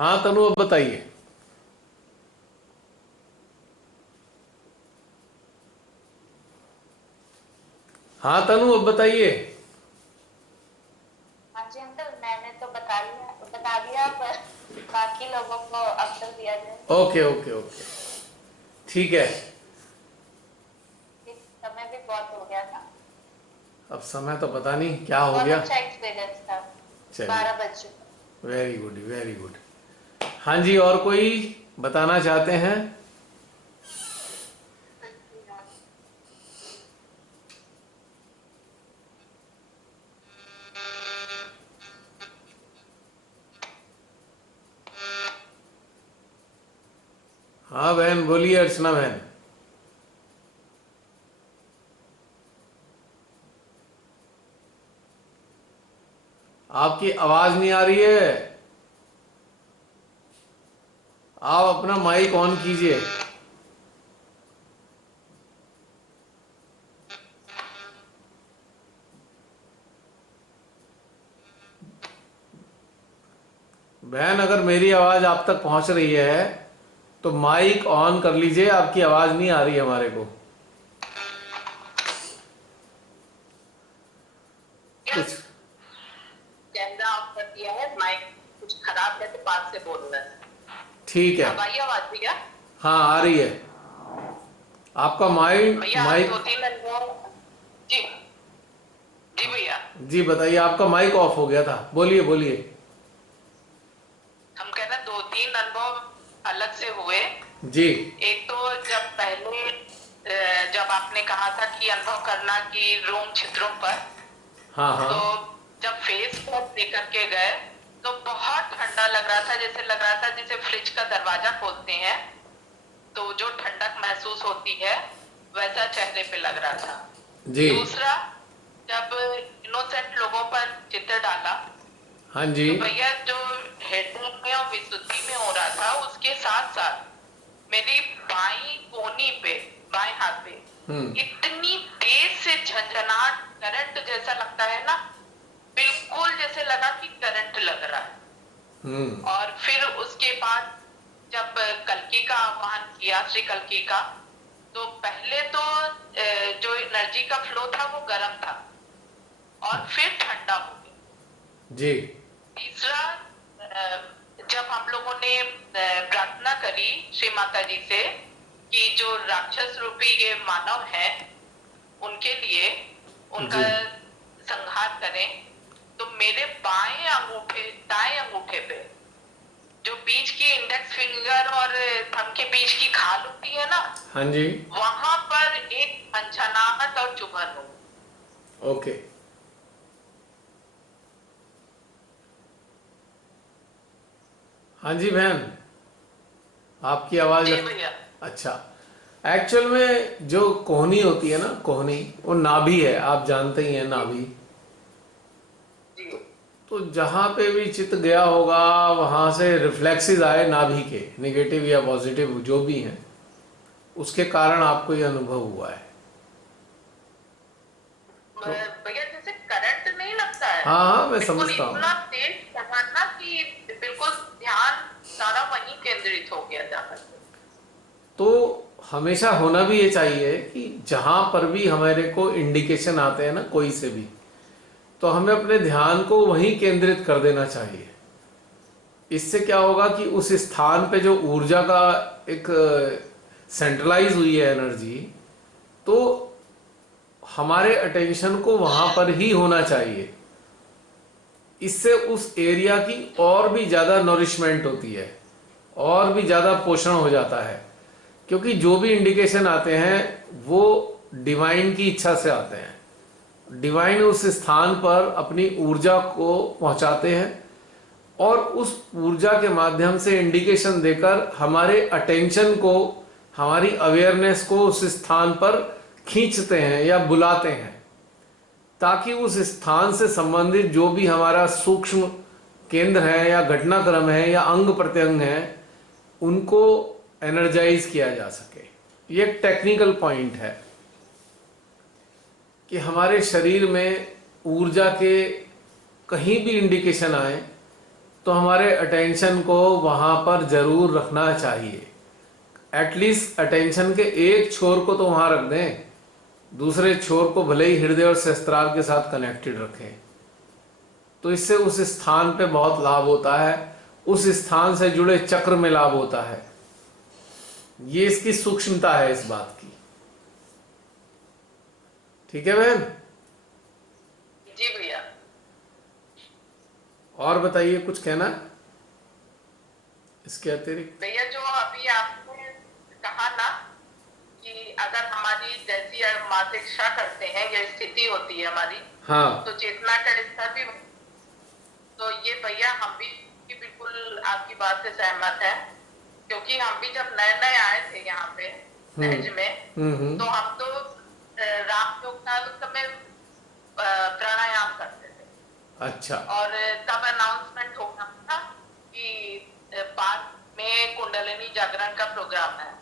हाँ तनु, अब बताइए। हाँ तनु, अब बताइए। हाँ जी अंकल, मैंने तो बता दिया पर बाकी लोगों को अवसर दिया जाए। ओके ओके ओके, ठीक है। कि समय भी बहुत हो गया था। अब समय तो पता नहीं क्या हो बहुत गया। अच्छा एक्सपीरियंस था। चलिए, 12 बज चुके। Very good very good. हाँ जी, और कोई बताना चाहते हैं? हाँ बहन, बोलिए अर्चना बहन। आपकी आवाज नहीं आ रही है। आप अपना माइक ऑन कीजिए। बहन, अगर मेरी आवाज आप तक पहुंच रही है तो माइक ऑन कर लीजिए। आपकी आवाज नहीं आ रही हमारे को कुछ। कैमरा ऑफ कर दिया है, माइक कुछ खराब है तो पास से बोलना है। ठीक है। अब आई आवाज भैया? हाँ आ रही है। आपका माइक भैया आप माइक 2-3 अनुभव। जी जी भैया। जी बताइए, आपका माइक ऑफ हो गया था, बोलिए बोलिए। हम कह रहे हैं 2-3 अनुभव अलग से हुए। जी। एक तो जब पहले जब आपने कहा था कि अनुभव करना कि रूम छिद्रों पर, हाँ हाँ। तो जब फेस पैक लेकर के गए तो बहुत ठंडा लग रहा था, जैसे लग रहा था जैसे फ्रिज का दरवाजा खोलते हैं तो जो ठंडक महसूस होती है वैसा चेहरे पे लग रहा था। जी। दूसरा, जब इनोसेंट लोगों पर चित्र डाला हाँ जी। तो भैया जो हेडएक में और विशुद्धि में हो रहा था उसके साथ साथ मेरी बाई कोहनी पे, बाएं हाथ पे इतनी तेज से झंझनाट, करंट जैसा लगता है ना, बिल्कुल जैसे लगा कि करंट लग रहा है। और फिर उसके बाद जब कल्कि का आह्वान किया, श्री कल्कि का, तो पहले तो जो एनर्जी का फ्लो था वो गर्म था और फिर ठंडा हो गया। जी। तीसरा, जब हम लोगों ने प्रार्थना करी श्री माता जी से कि जो राक्षस रूपी ये मानव है उनके लिए उनका जी। संहार करें, तो मेरे बाएं अंगूठे, दाएं अंगूठे पे जो बीच की इंडेक्स फिंगर और थंब के बीच की खाल होती है ना, हाँ जी। वहां पर एक झंझनाहट और चुभन हो। ओके। हाँ जी बहन, आपकी आवाज। जी भैया। अच्छा, एक्चुअल में जो कोहनी होती है ना, कोहनी वो नाभि है, आप जानते ही हैं नाभि। जी तो जहाँ पे भी चित्त गया होगा वहाँ से रिफ्लेक्सेस आए नाभि के, नेगेटिव या पॉजिटिव जो भी हैं, उसके कारण आपको ये अनुभव हुआ है। तो भैया जैसे करंट नहीं लगता है, हाँ हाँ, मैं बिल्कुल समझता हूँ। इतना तेज झटका कि बिल्कुल ध्यान सारा वहीं केंद्रित हो गया जाकर। तो हमेशा होना भी ये चाहिए कि जहाँ पर भी हमारे को इंडिकेशन आते हैं ना कोई से भी, तो हमें अपने ध्यान को वहीं केंद्रित कर देना चाहिए। इससे क्या होगा कि उस स्थान पे जो ऊर्जा का एक सेंट्रलाइज हुई है एनर्जी, तो हमारे अटेंशन को वहां पर ही होना चाहिए। इससे उस एरिया की और भी ज़्यादा नरिशमेंट होती है, और भी ज़्यादा पोषण हो जाता है। क्योंकि जो भी इंडिकेशन आते हैं वो डिवाइन की इच्छा से आते हैं। डिवाइन उस स्थान पर अपनी ऊर्जा को पहुंचाते हैं और उस ऊर्जा के माध्यम से इंडिकेशन देकर हमारे अटेंशन को, हमारी अवेयरनेस को उस स्थान पर खींचते हैं या बुलाते हैं, ताकि उस स्थान से संबंधित जो भी हमारा सूक्ष्म केंद्र है या घटनाक्रम है या अंग प्रत्यंग है, उनको एनर्जाइज किया जा सके। ये एक टेक्निकल पॉइंट है कि हमारे शरीर में ऊर्जा के कहीं भी इंडिकेशन आए तो हमारे अटेंशन को वहाँ पर जरूर रखना चाहिए। एटलीस्ट अटेंशन के एक छोर को तो वहाँ रख दें, दूसरे छोर को भले ही हृदय और सहस्त्रार के साथ कनेक्टेड रखें। तो इससे उस स्थान पे बहुत लाभ होता है, उस स्थान से जुड़े चक्र में लाभ होता है। ये इसकी सूक्ष्मता है इस बात की। ठीक है बहन? जी भैया। और बताइए, कुछ कहना इसके अतिरिक्त? भैया जो अभी आपने कहा ना कि अगर हमारी जैसी मानसिकता करते हैं या स्थिति होती है हमारी, हाँ, तो चेतना का स्तर भी, तो ये भैया हम भी बिल्कुल आपकी बात से सहमत हैं। क्योंकि हम भी जब नए नए आए थे यहाँ पे सहज में, तो हम तो रामयोग का उस समय प्राणायाम करते थे। अच्छा। और तब अनाउंसमेंट हो रहा था कि पार्क में कुंडलिनी जागरण का प्रोग्राम है।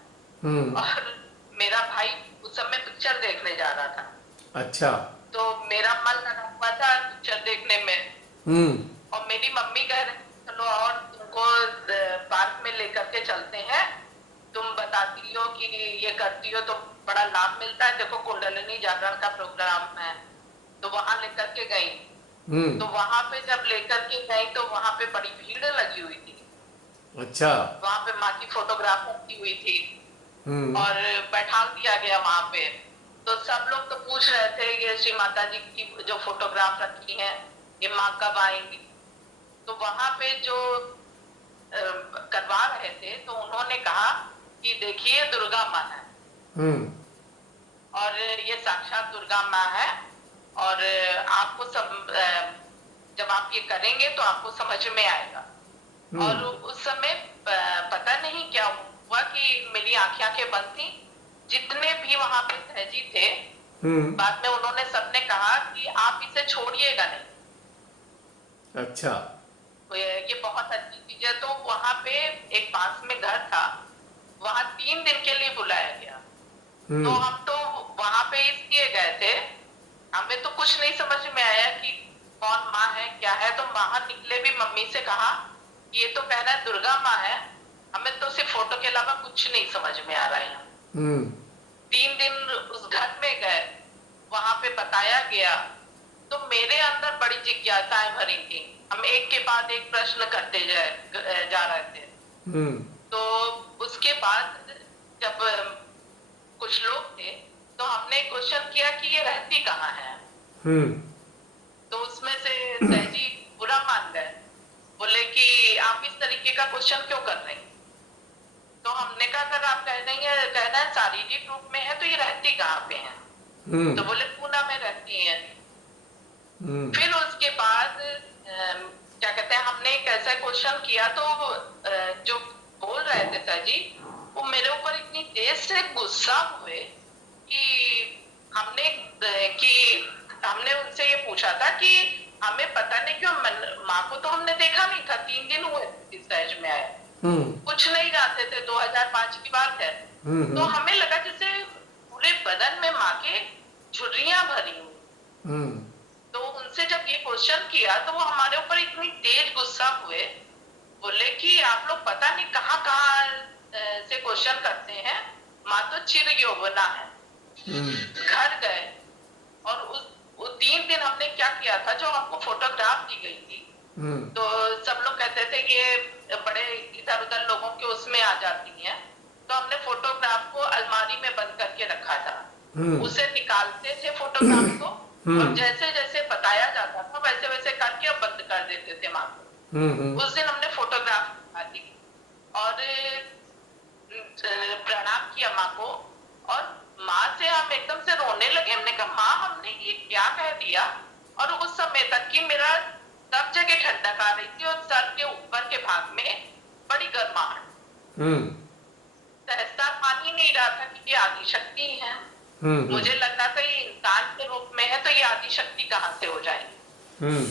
और मेरा भाई उस समय पिक्चर देखने जा रहा था। अच्छा। तो मेरा मन लगा हुआ था पिक्चर देखने में। और मेरी मम्मी कह रही चलो और तुमको पार्क में लेकर के चलते हैं, तुम बताती हो कि ये करती हो तो बड़ा लाभ मिलता है, देखो कुंडलिनी जागरण का प्रोग्राम है। तो वहां लेकर के गई। तो वहां पे जब लेकर के गई तो वहां पे बड़ी भीड़ लगी हुई थी। अच्छा। वहां पे माँ की फोटोग्राफ रखी हुई थी और बैठा दिया गया वहां पे। तो सब लोग तो पूछ रहे थे ये श्री माता जी की जो फोटोग्राफ रखी है ये माँ कब आएंगी। तो वहां पे जो करवा रहे थे तो उन्होंने कहा कि देखिए दुर्गा माँ है और ये साक्षात दुर्गा माँ है। और आपको सब जब आप ये करेंगे तो आपको समझ में आएगा। और उस समय पता नहीं क्या हुआ कि मेरी आंखें बंद थी। जितने भी वहां पे सहजी थे, बाद में उन्होंने सबने कहा कि आप इसे छोड़िएगा नहीं। अच्छा। ये बहुत अच्छी चीज है। तो वहां पे एक पास में घर था, वहां 3 दिन के लिए बुलाया गया। तो हम तो वहां पे इसलिए गए थे, हमें तो कुछ नहीं समझ में आया कि कौन माँ है क्या है। तो बाहर निकले भी मम्मी से कहा ये तो कह रहा है दुर्गा माँ है, हमें तो सिर्फ फोटो के अलावा कुछ नहीं समझ में आ रहा है। 3 दिन उस घर में गए, वहां पे बताया गया। तो मेरे अंदर बड़ी जिज्ञासाएं भरी थी। हम एक के बाद एक प्रश्न करते जा रहे थे। तो उसके बाद जब कुछ लोग थे तो हमने क्वेश्चन किया कि ये रहती कहाँ है। तो उसमें से सहजी बुरा मान गए, बोले कि आप इस तरीके का क्वेश्चन क्यों कर रहे हैं। तो हमने कहा अगर आप कहना है शारीरिक रूप में है तो ये रहती कहाँ पे है। तो बोले पूना में रहती है। फिर उसके बाद क्या कहते हैं, हमने एक ऐसा क्वेश्चन किया तो जो बोल रहे थे सर जी वो मेरे ऊपर इतनी तेज से गुस्सा हुए कि हमने उनसे ये पूछा था कि हमें पता नहीं क्यों माँ को तो हमने देखा नहीं था, 3 दिन हुए इस सहज में आए, कुछ नहीं जानते थे, 2005 की बात है। तो हमें लगा जैसे पूरे बदन में माँ के झुर्रियां भरी हुई। तो उनसे जब ये क्वेश्चन किया तो वो हमारे ऊपर इतनी तेज गुस्सा हुए, बोले कि आप लोग पता नहीं कहाँ से क्वेश्चन करते हैं, माँ तो चिर यौवना है। घर गए और उस 3 दिन हमने क्या किया था, जो हमको फोटोग्राफ दी गई थी तो सब लोग कहते थे कि बड़े इधर उधर लोगों के उसमें आ जाती हैं, तो हमने फोटोग्राफ को अलमारी में बंद करके रखा था। उसे निकालते थे फोटोग्राफ को और जैसे जैसे बताया जाता था वैसे वैसे करके बंद कर देते थे माँ को। उस दिन हमने फोटोग्राफ दी और प्रणाम किया माँ को। और माँ से हम एकदम से रोने लगे। हमने कहा माँ हमने ये क्या कह दिया। और उस समय तक की मेरा सब जगह ठंडक आ रही थी और सर के ऊपर के भाग में बड़ी गर्माहट। सहसा मान ही नहीं रहा था कि ये आदि शक्ति है। मुझे लग रहा था ये इंसान के रूप में है तो ये आदि शक्ति कहाँ से हो जाएगी।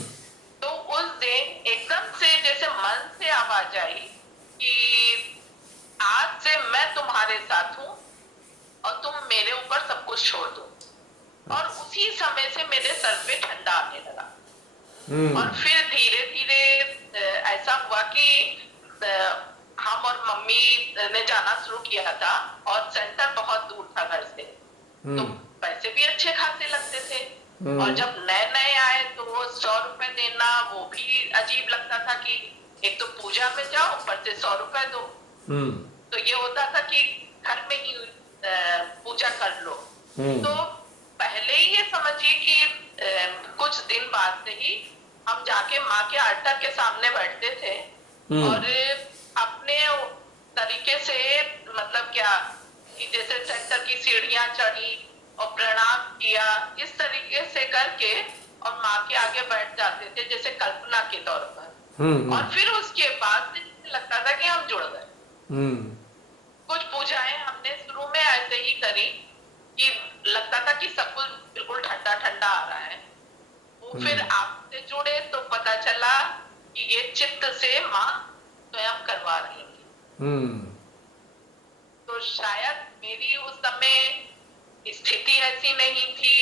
तो उस दिन एकदम से जैसे मन से आवाज आई कि आज से मैं तुम्हारे साथ हूँ और तुम मेरे ऊपर सब कुछ छोड़ दो। और उसी समय से मेरे सर पे ठंडा आने लगा। और फिर धीरे धीरे ऐसा हुआ कि हम और मम्मी ने जाना शुरू किया था, और सेंटर बहुत दूर था घर से, तो पैसे भी अच्छे खासे लगते थे। और जब नए नए आए तो वो 100 रुपए देना वो भी अजीब लगता था कि एक तो पूजा में जाओ, ऊपर से 100 रुपए दो। तो ये होता था कि घर में ही पूजा कर लो। तो पहले ही ये समझिए कि कुछ दिन बाद से ही हम जाके माँ के अल्टर के सामने बैठते थे और अपने तरीके से, मतलब क्या कि जैसे सेंटर की सीढ़ियां चढ़ी और प्रणाम किया, इस तरीके से करके और माँ के आगे बैठ जाते थे जैसे कल्पना के तौर पर। और फिर उसके बाद लगता था कि हम जुड़ गए। कुछ पूजाएं हमने शुरू में ऐसे ही करी कि लगता था कि सब कुछ बिल्कुल ठंडा ठंडा आ रहा है। वो फिर आपसे जुड़े तो पता चला कि ये चित्त से माँ स्वयं करवा रही है। तो शायद मेरी उस समय स्थिति ऐसी नहीं थी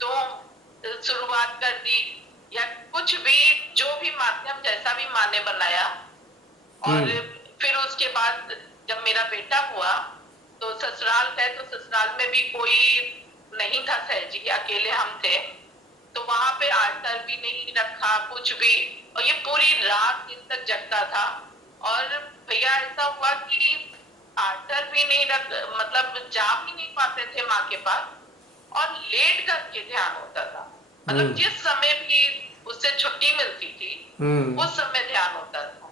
तो शुरुआत कर दी, या कुछ भी, जो भी माध्यम जैसा भी माँ ने बनाया। और फिर उसके बाद जब मेरा बेटा हुआ तो ससुराल गए, तो ससुराल में भी कोई नहीं था, सहजी अकेले हम थे। तो वहां पे आल्टर भी नहीं रखा कुछ भी, और ये पूरी रात दिन तक जगता था। और भैया ऐसा हुआ कि आल्टर भी नहीं रख, मतलब जा भी नहीं पाते थे माँ के पास, और लेट करके ध्यान होता था। मतलब जिस समय भी उससे छुट्टी मिलती थी उस समय ध्यान होता था।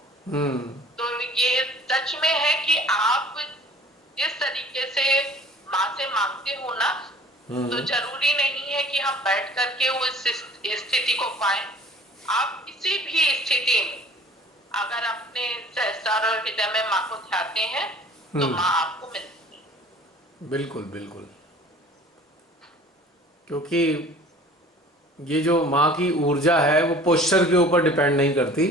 तो ये सच में है कि आप जिस तरीके से माँ से मांगते हो ना, तो जरूरी नहीं है कि हम बैठ करके उस स्थिति को पाए। आप किसी भी स्थिति में अगर अपने सहस्त्र और हृदय में माँ को ध्याते हैं तो माँ आपको मिलती है। बिल्कुल बिल्कुल, क्योंकि ये जो माँ की ऊर्जा है वो पोस्चर के ऊपर डिपेंड नहीं करती,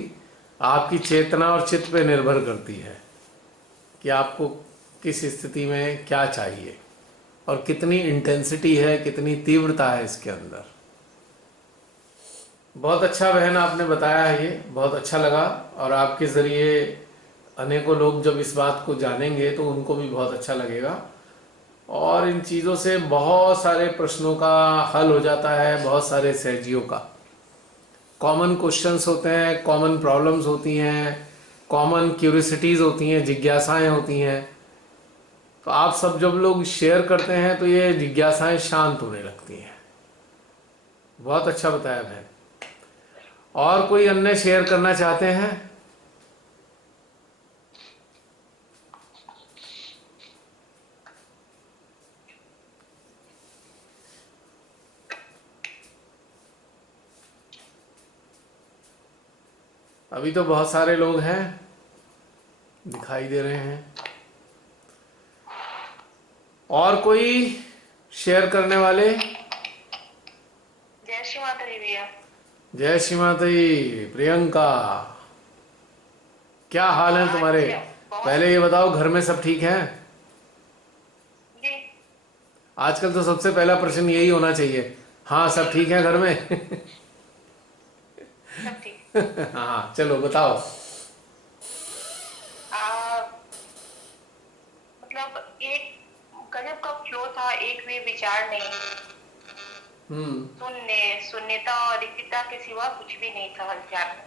आपकी चेतना और चित्त पे निर्भर करती है कि आपको किस स्थिति में क्या चाहिए और कितनी इंटेंसिटी है, कितनी तीव्रता है इसके अंदर। बहुत अच्छा बहन आपने बताया है, ये बहुत अच्छा लगा। और आपके ज़रिए अनेकों लोग जब इस बात को जानेंगे तो उनको भी बहुत अच्छा लगेगा, और इन चीज़ों से बहुत सारे प्रश्नों का हल हो जाता है, बहुत सारे सहजियों का। कॉमन क्वेश्चंस होते हैं, कॉमन प्रॉब्लम्स होती हैं, कॉमन क्यूरियोसिटीज़ होती हैं, जिज्ञासाएं होती हैं। तो आप सब जब लोग शेयर करते हैं तो ये जिज्ञासाएं शांत होने लगती हैं। बहुत अच्छा बताया बहन। और कोई अन्य शेयर करना चाहते हैं? अभी तो बहुत सारे लोग हैं, दिखाई दे रहे हैं। और कोई शेयर करने वाले? जय श्री माता दी भैया। जय श्री माता दी। प्रियंका, क्या हाल है तुम्हारे? पहले ये बताओ, घर में सब ठीक है? जी। आजकल तो सबसे पहला प्रश्न यही होना चाहिए, हाँ सब ठीक है घर में? सब ठीक। हाँ चलो बताओ। मतलब एक गजब का फ्लो था, एक भी विचार नहीं, शून्यता और रिक्तता के सिवा कुछ भी नहीं था ध्यान में।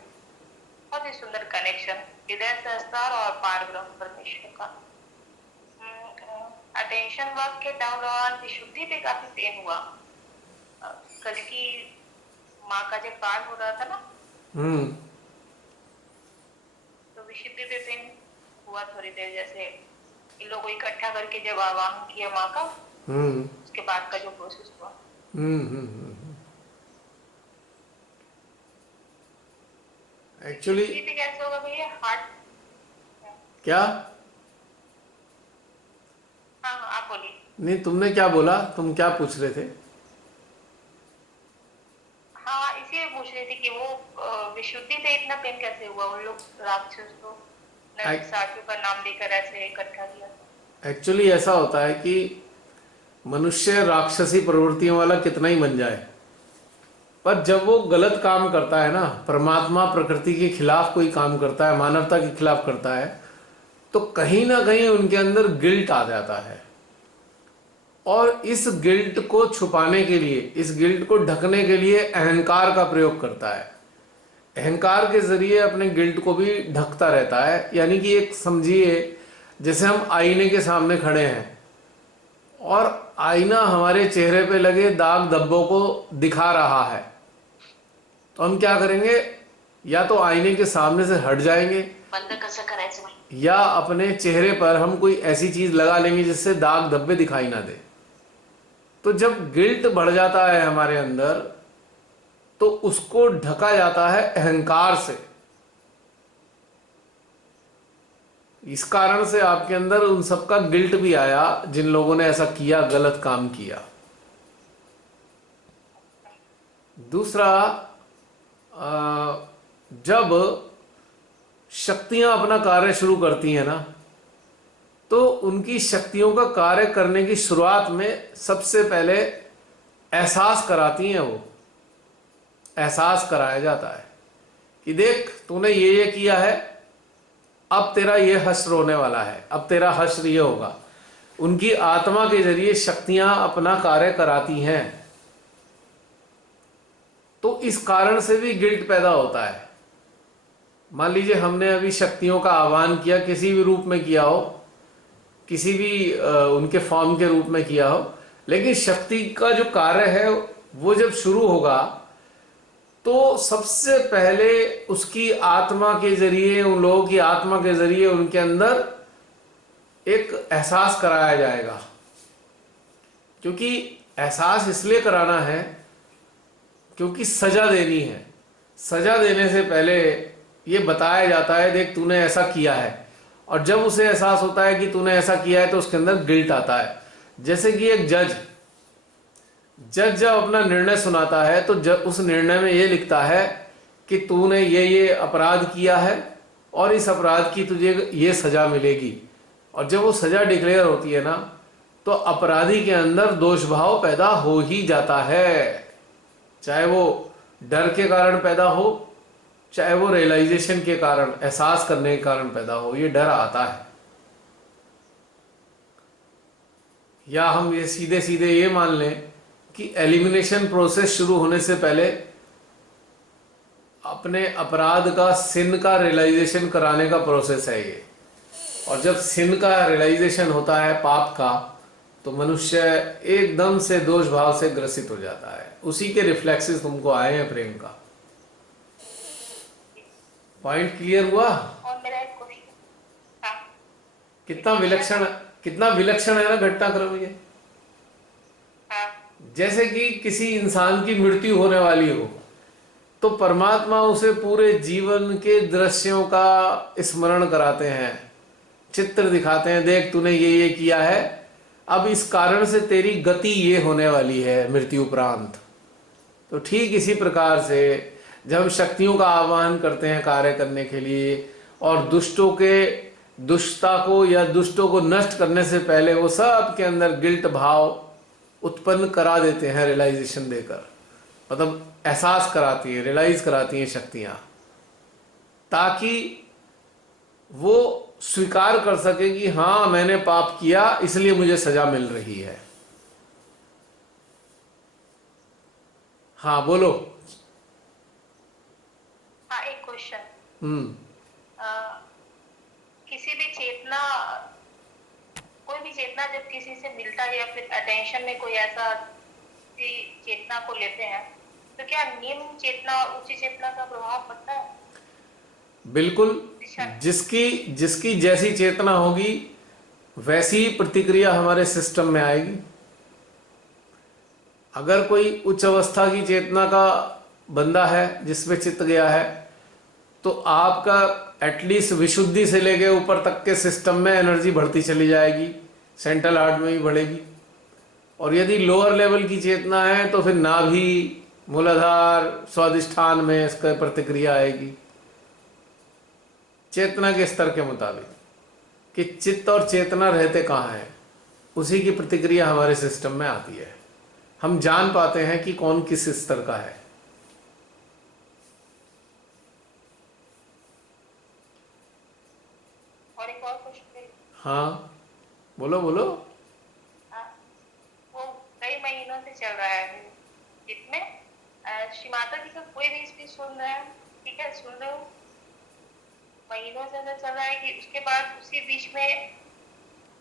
बहुत ही सुंदर कनेक्शन हृदय सहस्त्र और पारब्रह्म परमेश्वर का। अटेंशन वर्क के दौरान विशुद्धि पे काफी पेन हुआ। कल की माँ का जब पार हो रहा था ना, तो विशुद्धि पे पेन हुआ थोड़ी देर। जैसे इन लोगों को इकट्ठा करके जब आवाहन किया माँ का, उसके बाद का जो प्रोसेस हुआ। एक्चुअली कैसे होगा भैया? हार्ट क्या? हाँ हाँ आप बोलिए। नहीं, तुमने क्या बोला? तुम क्या पूछ रहे थे? हाँ इसीलिए पूछ रही थी कि वो विशुद्धि पे इतना पेन कैसे हुआ? उन लोग राक्षस तो साथियों का नाम लेकर ऐसे इकट्ठा किया। एक्चुअली ऐसा होता है कि मनुष्य राक्षसी प्रवृत्तियों वाला कितना ही बन जाए, पर जब वो गलत काम करता है ना, परमात्मा प्रकृति के खिलाफ कोई काम करता है, मानवता के खिलाफ करता है, तो कहीं ना कहीं उनके अंदर गिल्ट आ जाता है। और इस गिल्ट को छुपाने के लिए, इस गिल्ट को ढकने के लिए अहंकार का प्रयोग करता है। अहंकार के जरिए अपने गिल्ट को भी ढकता रहता है। यानी कि एक समझिए, जैसे हम आईने के सामने खड़े हैं और आईना हमारे चेहरे पे लगे दाग धब्बों को दिखा रहा है, तो हम क्या करेंगे? या तो आईने के सामने से हट जाएंगे, बंद कसं करायचं या अपने चेहरे पर हम कोई ऐसी चीज लगा लेंगे जिससे दाग धब्बे दिखाई ना दे। तो जब गिल्ट बढ़ जाता है हमारे अंदर, तो उसको ढका जाता है अहंकार से। इस कारण से आपके अंदर उन सबका गिल्ट भी आया जिन लोगों ने ऐसा किया, गलत काम किया। दूसरा, जब शक्तियां अपना कार्य शुरू करती हैं ना, तो उनकी शक्तियों का कार्य करने की शुरुआत में सबसे पहले एहसास कराती हैं। वो एहसास कराया जाता है कि देख तूने ये किया है, अब तेरा ये हश्र होने वाला है, अब तेरा हश्र ये होगा। उनकी आत्मा के जरिए शक्तियां अपना कार्य कराती हैं। तो इस कारण से भी गिल्ट पैदा होता है। मान लीजिए हमने अभी शक्तियों का आह्वान किया, किसी भी रूप में किया हो, किसी भी उनके फॉर्म के रूप में किया हो, लेकिन शक्ति का जो कार्य है वो जब शुरू होगा, तो सबसे पहले उसकी आत्मा के जरिए, उन लोगों की आत्मा के जरिए उनके अंदर एक एहसास कराया जाएगा। क्योंकि एहसास इसलिए कराना है क्योंकि सजा देनी है। सजा देने से पहले ये बताया जाता है, देख तूने ऐसा किया है। और जब उसे एहसास होता है कि तूने ऐसा किया है, तो उसके अंदर गिल्ट आता है। जैसे कि एक जज जब अपना निर्णय सुनाता है, तो उस निर्णय में ये लिखता है कि तूने ये अपराध किया है और इस अपराध की तुझे ये सजा मिलेगी। और जब वो सजा डिक्लेयर होती है ना, तो अपराधी के अंदर दोष भाव पैदा हो ही जाता है। चाहे वो डर के कारण पैदा हो, चाहे वो रियलाइजेशन के कारण, एहसास करने के कारण पैदा हो, ये डर आता है। या हम ये सीधे सीधे ये मान लें कि एलिमिनेशन प्रोसेस शुरू होने से पहले अपने अपराध का, सिन का रियलाइजेशन कराने का प्रोसेस है ये। और जब सिन का रियलाइजेशन होता है, पाप का, तो मनुष्य एकदम से दोष भाव से ग्रसित हो जाता है। उसी के रिफ्लेक्सेस तुमको आए हैं प्रेम का। पॉइंट क्लियर हुआ? और मेरा एक क्वेश्चन, हाँ, कितना विलक्षण है ना घटनाक्रम ये। हाँ, जैसे कि किसी इंसान की मृत्यु होने वाली हो, तो परमात्मा उसे पूरे जीवन के दृश्यों का स्मरण कराते हैं, चित्र दिखाते हैं, देख तूने ये किया है, अब इस कारण से तेरी गति ये होने वाली है मृत्यु उपरांत। तो ठीक इसी प्रकार से जब शक्तियों का आह्वान करते हैं कार्य करने के लिए, और दुष्टों के दुष्टता को या दुष्टों को नष्ट करने से पहले वो सब के अंदर गिल्ट भाव उत्पन्न करा देते हैं, रियलाइजेशन देकर। मतलब एहसास कराती है, रियलाइज कराती हैं शक्तियां, ताकि वो स्वीकार कर सके कि हाँ मैंने पाप किया, इसलिए मुझे सजा मिल रही है। हाँ बोलो। हाँ, एक क्वेश्चन। किसी भी चेतना, कोई भी चेतना जब किसी से मिलता है या फिर अटेंशन में कोई ऐसा चेतना को लेते हैं, तो क्या निम्न चेतना और उच्च चेतना का प्रभाव पड़ता है? बिल्कुल। जिसकी जैसी चेतना होगी वैसी ही प्रतिक्रिया हमारे सिस्टम में आएगी। अगर कोई उच्च अवस्था की चेतना का बंदा है जिसमें चित्त गया है, तो आपका एटलीस्ट विशुद्धि से लेके ऊपर तक के सिस्टम में एनर्जी बढ़ती चली जाएगी, सेंट्रल हार्ट में भी बढ़ेगी। और यदि लोअर लेवल की चेतना है तो फिर नाभि, मूलाधार, स्वादिष्ठान में इसका प्रतिक्रिया आएगी, चेतना के स्तर के मुताबिक कि चित्त और चेतना रहते कहाँ है, उसी की प्रतिक्रिया हमारे सिस्टम में आती है। हम जान पाते हैं कि कौन किस स्तर का है। और क्वेश्चन। हाँ बोलो बोलो। हाँ, वो कई महीनों से चल रहा है जिसमें श्री माता जी का कोई भी स्पीच सुन रहे हैं, ठीक है, सुन रहे हो, महीनों से ऐसा चल रहा है कि उसके बाद उसी बीच में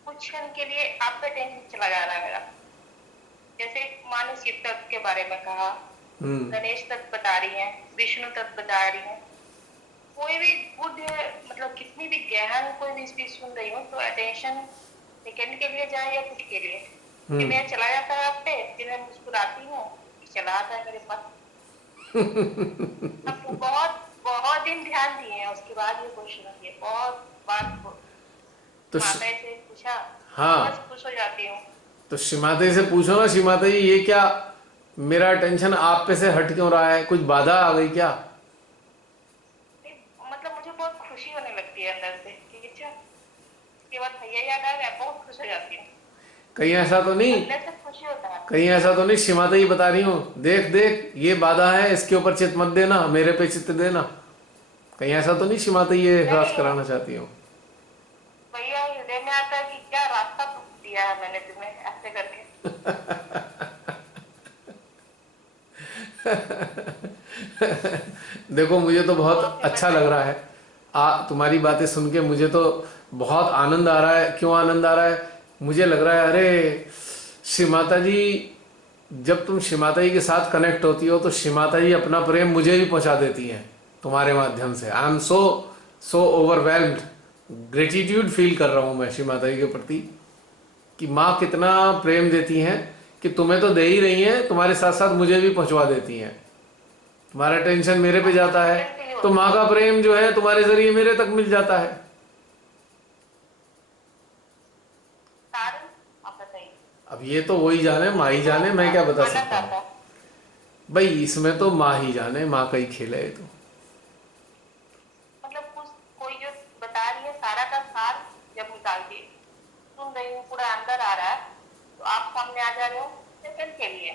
कुछ क्षण के लिए आपका टेंशन चला जा रहा है मेरा। जैसे मानो शिव तत्व के बारे में कहा, गणेश तत्व बता रही है, विष्णु तत्व बता रही है, कोई भी गुड मतलब कितनी भी गहन कोई भी स्पीच सुन रही हो तो अटेंशन सेकंड के लिए जाए या कुछ के लिए कि मैं चला जाता है आप पे, फिर मैं मुस्कुराती हूँ, चला आता है मेरे पास। अब बहुत बहुत दिन ध्यान दिए हैं, उसके बाद ये क्वेश्चन किए, बहुत बात तो माता से पूछा, हाँ बस खुश हो जाती हूँ। तो श्रीमाता जी से पूछो ना, श्रीमाता जी ये क्या मेरा टेंशन आप पे से हट क्यों रहा है, कुछ बाधा आ गई क्या? मतलब मुझे बहुत खुशी होने लगती है अंदर से कि अच्छा, उसके बाद भैया याद आ गया, बहुत खुश हो जाती हूँ। कहीं ऐसा तो नहीं, अंदर से खुशी होता है। कहीं ऐसा तो नहीं श्रीमाता जी बता रही हूँ देख देख ये बाधा है, इसके ऊपर चित्त मत देना, मेरे पे चित्त देना, कहीं ऐसा तो नहीं श्रीमाता जी ये एहसास कराना चाहती हूँ? भैया हृदय में आता है कि क्या रास्ता दिया है मैंने तुम्हें ऐसे करके। देखो मुझे तो बहुत अच्छा लग रहा है, तुम्हारी बातें सुन के मुझे तो बहुत आनंद आ रहा है। क्यों आनंद आ रहा है? मुझे लग रहा है अरे श्री माता जी, जब तुम श्री माता जी के साथ कनेक्ट होती हो तो श्री माता जी अपना प्रेम मुझे भी पहुंचा देती हैं तुम्हारे माध्यम से। I am so overwhelmed, gratitude feel कर रहा हूं मैं श्री माता जी के प्रति कि माँ कितना प्रेम देती हैं, कि तुम्हें तो दे ही रही हैं, तुम्हारे साथ साथ मुझे भी पहुंचवा देती हैं। तुम्हारा टेंशन मेरे पे जाता है तो माँ का प्रेम जो है तुम्हारे जरिए मेरे तक मिल जाता है। अब ये तो वही जाने, माँ ही जाने, मैं क्या बता सकता हूँ भाई, इसमें तो माँ ही जाने, माँ का ही खेल है ये तो। मतलब कुछ कोई जो बता रही है सारा का सार जब निकाल के सुन रही हूँ, पूरा अंदर आ रहा है, तो आप सामने आ जा रहे हो सेकंड के लिए,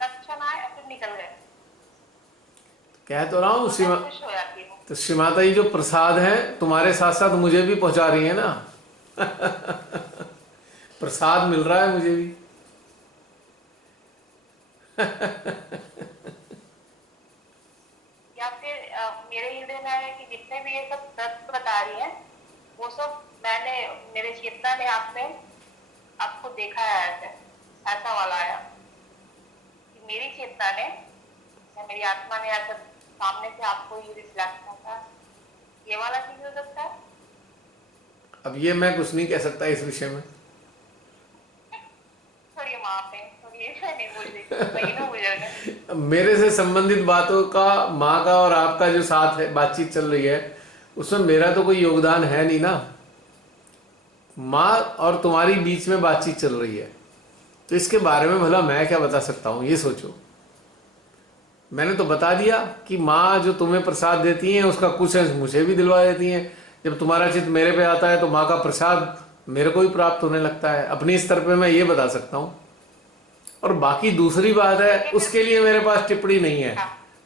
तत्क्षण आए फिर निकल गए। कह तो रहा हूँ खुश हो जाती हूँ। तो श्री माता जी जो प्रसाद है तुम्हारे साथ साथ मुझे भी पहुंचा रही है ना। प्रसाद मिल रहा है मुझे भी। या फिर मेरे हृदय में आया कि जितने भी ये सब तत्व बता रही हैं वो सब मैंने, मेरे चेतना ने आपको देखा है, ऐसा वाला आया कि मेरी चेतना ने या मेरी आत्मा ने ऐसा सामने से आपको ये रिफ्लेक्ट करता, ये वाला चीज हो सकता है। अब ये मैं कुछ नहीं कह सकता इस विषय में। थोड़ी माँ पे थोड़ी नहीं बुझ मेरे से संबंधित बातों का, माँ का और आपका जो साथ है बातचीत चल रही है, उसमें मेरा तो कोई योगदान है नहीं ना। माँ और तुम्हारी बीच में बातचीत चल रही है तो इसके बारे में भला मैं क्या बता सकता हूँ, ये सोचो। मैंने तो बता दिया कि माँ जो तुम्हें प्रसाद देती हैं उसका कुछ अंश मुझे भी दिलवा देती हैं। जब तुम्हारा चित्त मेरे पे आता है तो माँ का प्रसाद मेरे को भी प्राप्त होने लगता है। अपनी स्तर पे मैं ये बता सकता हूँ, और बाकी दूसरी बात है उसके लिए मेरे पास टिप्पणी नहीं है,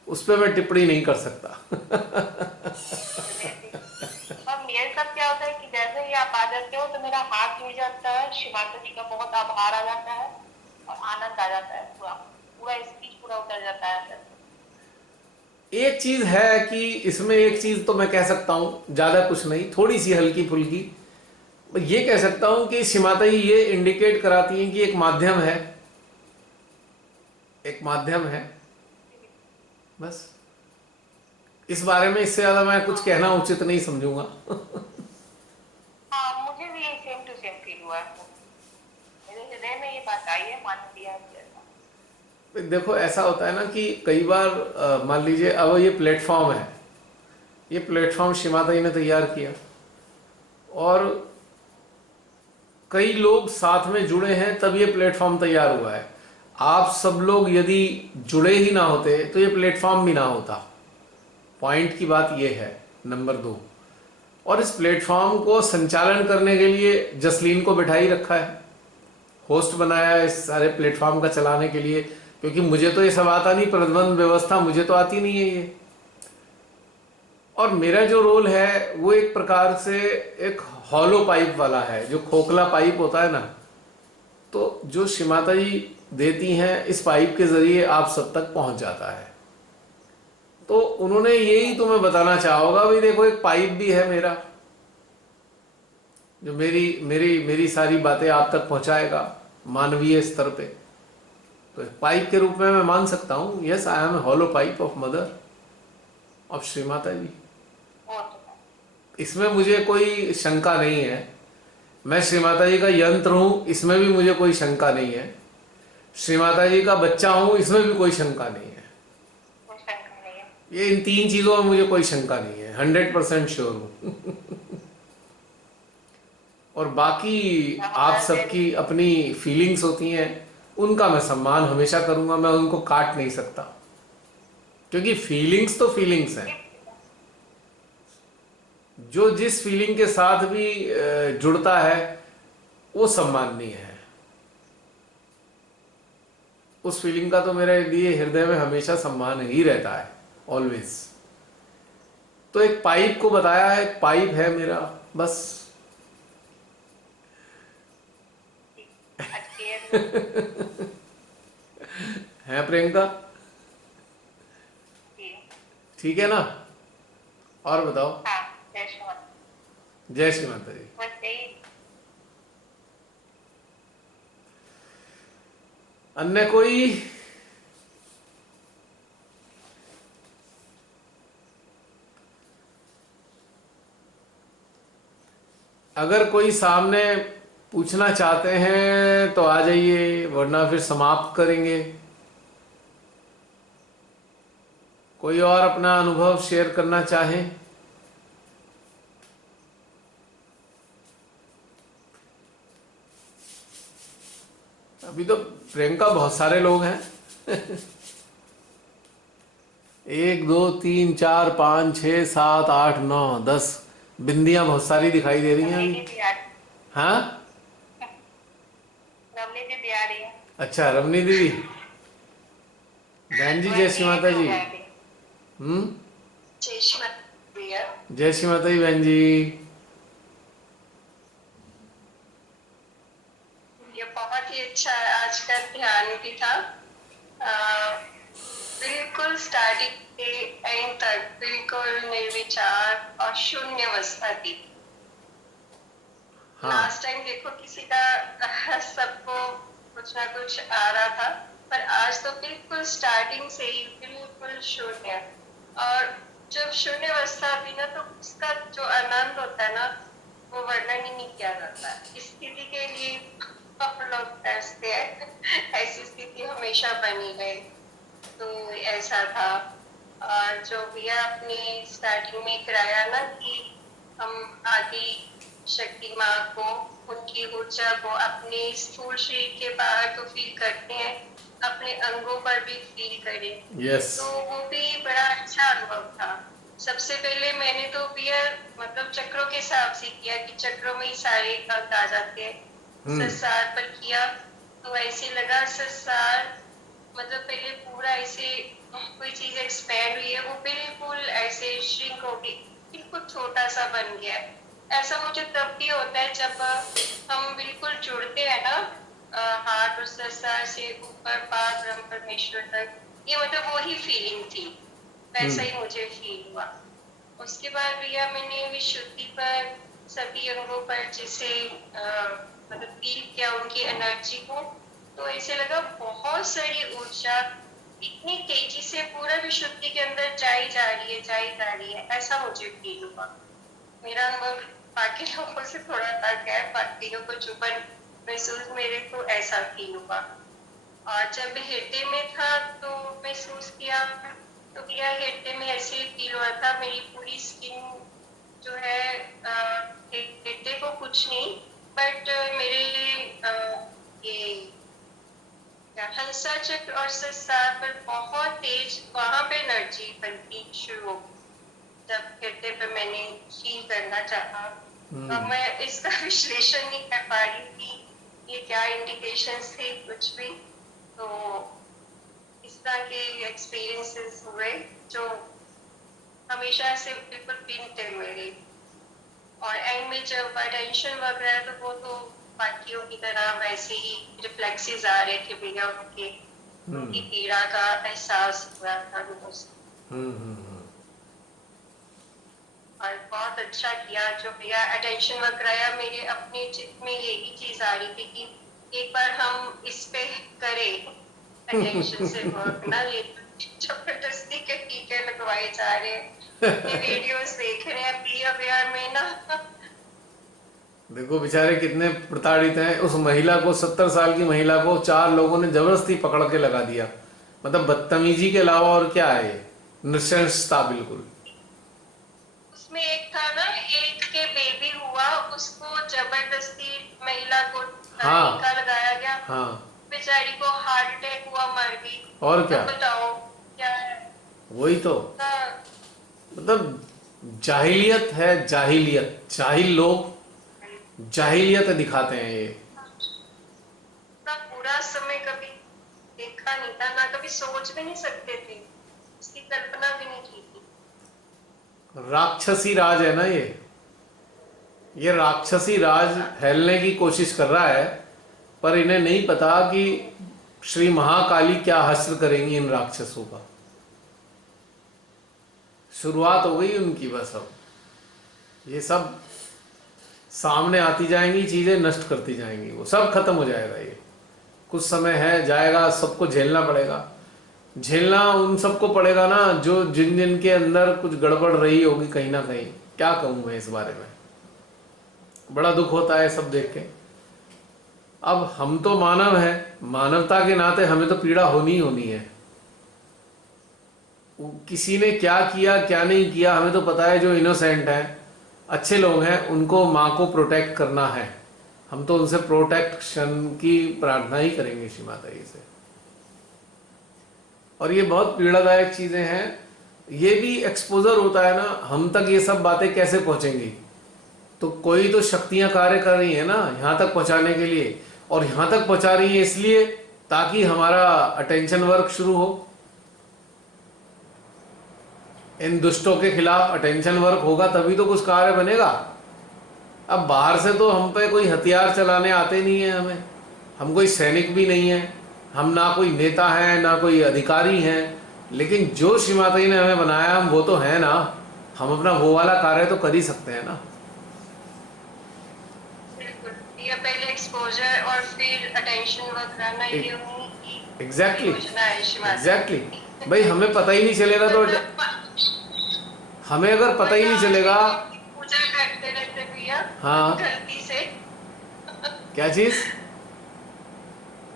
उस पर मैं टिप्पणी नहीं कर सकता। और मेरे साथ क्या होता है कि जैसे ही आप आ जाते हो तो मेरा हाथ जुड़ जाता है, शिव माता जी का बहुत आभार आ जाता है और आनंद आ जाता है, पूरा पूरा स्पीच पूरा उतर जाता है। एक चीज है कि इसमें, एक चीज तो मैं कह सकता हूं, ज्यादा कुछ नहीं, थोड़ी सी हल्की फुल्की ये कह सकता हूं कि श्री माता जी ये इंडिकेट कराती हैं कि एक माध्यम है, एक माध्यम है, बस। इस बारे में इससे ज्यादा मैं कुछ कहना उचित नहीं समझूंगा। हाँ, मुझे भी ये सेम टू सेम फील हुआ है, मेरे हृदय में ये बात आई है, मान लिया। देखो ऐसा होता है ना कि कई बार मान लीजिए अब ये प्लेटफॉर्म है, ये प्लेटफॉर्म श्री माता जी ने तैयार किया और कई लोग साथ में जुड़े हैं तब ये प्लेटफॉर्म तैयार हुआ है। आप सब लोग यदि जुड़े ही ना होते तो ये प्लेटफॉर्म भी ना होता। पॉइंट की बात ये है, नंबर 2। और इस प्लेटफॉर्म को संचालन करने के लिए जसलीन को बिठा ही रखा है, होस्ट बनाया है इस सारे प्लेटफॉर्म का चलाने के लिए, क्योंकि मुझे तो ये सब आता नहीं, प्रबंधन व्यवस्था मुझे तो आती नहीं है ये। और मेरा जो रोल है वो एक प्रकार से एक हॉलो पाइप वाला है, जो खोखला पाइप होता है ना, तो जो श्री माता जी देती हैं इस पाइप के जरिए आप सब तक पहुंच जाता है। तो उन्होंने यही तुम्हें बताना चाहा होगा, भाई देखो एक पाइप भी है मेरा, जो मेरी मेरी मेरी सारी बातें आप तक पहुंचाएगा मानवीय स्तर पे। तो एक पाइप के रूप में मैं मान सकता हूँ, yes I am a hollow pipe of mother, of Shri माता जी। वो तो है। इसमें मुझे कोई शंका नहीं है। मैं श्री माता जी का यंत्र हूं, इसमें भी मुझे कोई शंका नहीं है। श्री माता जी का बच्चा हूं, इसमें भी कोई शंका नहीं है। कोई शंका नहीं है। ये इन तीन चीजों में मुझे कोई शंका नहीं है, 100% श्योर हूं। और बाकी आप हमारे सबकी अपनी फीलिंग्स होती हैं, उनका मैं सम्मान हमेशा करूंगा, मैं उनको काट नहीं सकता, क्योंकि फीलिंग्स तो फीलिंग्स हैं। जो जिस फीलिंग के साथ भी जुड़ता है वो सम्माननीय है। उस फीलिंग का तो मेरे लिए हृदय में हमेशा सम्मान ही रहता है, ऑलवेज। तो एक पाइप को बताया है, एक पाइप है मेरा, बस। अच्छी है। है प्रियंका? जी। ठीक है ना? और बताओ। हाँ, जय श्री माता। जय श्री माता जी। बस यही। अन्य कोई? अगर कोई सामने पूछना चाहते हैं तो आ जाइए, वरना फिर समाप्त करेंगे। कोई और अपना अनुभव शेयर करना चाहे? अभी तो प्रियंका बहुत सारे लोग हैं। 1 2 3 4 5 6 7 8 9 10 बिंदियां बहुत सारी दिखाई दे रही हैं रमनी अभी। जी भी आ रही हाँ? है। रमनी जी भी आ रही है। अच्छा, रमनी दीदी। बहन जी जय वैसे श्री ही माता तो जी। है अभी। हम्म। जय श्री माता भैया। जय श्री माता जी बहन जी। ये बहुत ही अच्छा आज का ध्यान भी था। बिल्कुल स्टार्टिंग से एंड तक बिल्कुल निर्विचार और शून्य अवस्था थी। हाँ। लास्ट टाइम देखो किसी का सबको कुछ ना कुछ आ रहा था, पर आज तो बिल्कुल स्टार्टिंग से ही बिल्कुल शून्य। और जब शून्य अवस्था आती ना, तो उसका जो आनंद होता है ना, वो वर्णन ही नहीं किया जाता। इस स्थिति के लिए हम लोग तरसते हैं। ऐसी स्थिति हमेशा बनी रहे, तो ऐसा था। और जो भैया अपनी स्टार्टिंग में कराया ना कि हम आदि शक्ति माँ को, उनकी ऊर्जा को अपने स्थूल शरीर के बाहर तो फील करते हैं, अपने अंगों पर भी फील करें। यस। तो वो भी बड़ा अच्छा अनुभव था। सबसे पहले मैंने तो भैया मतलब चक्रों के हिसाब से किया कि चक्रों में ही सारे अंग आ जाते हैं। संसार पर किया तो ऐसे लगा संसार मतलब पहले पूरा ऐसे कोई चीज एक्सपैंड हुई है, वो बिल्कुल ऐसे श्रिंक हो गई, बिल्कुल छोटा सा बन गया है। ऐसा मुझे तब भी होता है जब हम बिल्कुल जुड़ते हैं ना हार्ट और संसार से ऊपर पार ब्रह्म परमेश्वर तक। ये मतलब वही फीलिंग थी, वैसा ही मुझे फील हुआ। उसके बाद भैया मैंने विशुद्धि पर सभी अंगों पर जैसे मतलब फील किया उनकी एनर्जी को, तो ऐसे लगा बहुत सारी ऊर्जा इतनी तेजी से पूरा विशुद्धि के अंदर जाई जा रही है, जाई जा रही है, ऐसा मुझे फील हुआ। मेरा अनुभव बाकी लोगों से थोड़ा अलग है, बाकी लोगों को जो महसूस मेरे को ऐसा फील हुआ। और जब हृदय में था तो महसूस किया, तो भैया हृदय में ऐसे फील हुआ था मेरी पूरी स्किन जो है हृदय को कुछ नहीं, बट मेरे ये हंसा चक्र और संसार पर बहुत तेज वहां पे एनर्जी बनती शुरू हो गई जब हृदय पे मैंने फील करना चाहा। अब मैं इसका विश्लेषण नहीं कर पा रही कि ये क्या इंडिकेशन थे कुछ भी। तो इस तरह के एक्सपीरियंसेस हुए जो हमेशा ऐसे बिल्कुल पिन थे मेरे। और एंड में जब अटेंशन वगैरह तो वो तो बाकियों की तरह वैसे ही रिफ्लेक्सेस आ रहे थे भैया, उनके उनकी पीड़ा का एहसास हो रहा था लोगों से। और बहुत अच्छा किया जो भैया अटेंशन वगैरह, मेरे अपने चित्त में यही चीज आ रही थी कि एक बार हम इस पे करें अटेंशन से वर्क ना, ये जबरदस्ती के टीके लगवाए जा रहे हैं, वीडियोस देख रहे हैं बी अवेयर में ना। देखो बेचारे कितने प्रताड़ित हैं। उस महिला को, 70 साल की महिला को 4 लोगों ने जबरदस्ती पकड़ के लगा दिया। मतलब बदतमीजी के अलावा और क्या है ये, नृशंसता बिल्कुल। उसमें एक था ना, एक के बेबी हुआ, उसको जबरदस्ती महिला को हाँ, टीका लगाया गया, हाँ, बेचारी को हार्ट अटैक हुआ, मर गई। और क्या, अब बताओ क्या है वही तो। मतलब जाहिलियत है, जाहिलियत। जाहिल लोग जाहिलियत दिखाते हैं ये। इतना बुरा समय कभी देखा नहीं था ना, कभी सोच भी नहीं सकते थे, इसकी कल्पना भी नहीं की थी। राक्षसी राज है ना ये राक्षसी राज फैलने की कोशिश कर रहा है, पर इन्हें नहीं पता कि श्री महाकाली क्या हासिल करेंगी इन राक्षसों का। शुरुआत हो गई उनकी, बस अब ये सब सामने आती जाएंगी, चीजें नष्ट करती जाएंगी, वो सब खत्म हो जाएगा। ये कुछ समय है, जाएगा, सबको झेलना पड़ेगा। झेलना उन सबको पड़ेगा ना जो जिन जिन के अंदर कुछ गड़बड़ रही होगी कहीं ना कहीं। क्या कहूं मैं इस बारे में, बड़ा दुख होता है सब देख के। अब हम तो मानव हैं, मानवता के नाते हमें तो पीड़ा होनी ही होनी है। किसी ने क्या किया क्या नहीं किया हमें तो पता है। जो इनोसेंट हैं, अच्छे लोग हैं, उनको माँ को प्रोटेक्ट करना है। हम तो उनसे प्रोटेक्शन की प्रार्थना ही करेंगे श्री माता जी से। और ये बहुत पीड़ादायक चीजें हैं, ये भी एक्सपोजर होता है ना, हम तक ये सब बातें कैसे पहुंचेंगी। तो कोई तो शक्तियां कार्य कर रही है ना यहाँ तक पहुंचाने के लिए, और यहाँ तक पहुंचा रही है इसलिए ताकि हमारा अटेंशन वर्क शुरू हो। इन दुष्टों के खिलाफ अटेंशन वर्क होगा तभी तो कुछ कार्य बनेगा। अब बाहर से तो हम पे कोई हथियार चलाने आते नहीं है हमें, हम कोई सैनिक भी नहीं है, हम ना कोई नेता हैं ना कोई अधिकारी हैं, लेकिन जो श्री माता जी ने हमें बनाया हम वो तो है ना। हम अपना वो वाला कार्य तो कर ही सकते हैं ना। ये पहले एक्सपोजर और फिर अटेंशन वर्क करना, ये उन्हीं की एग्जैक्टली योजना है श्री माता। एग्जैक्टली भाई, हमें पता ही नहीं चलेगा तो हमें अगर पता ही नहीं चलेगा। पूजा करते रहते भैया, हाँ, गलती से। क्या चीज?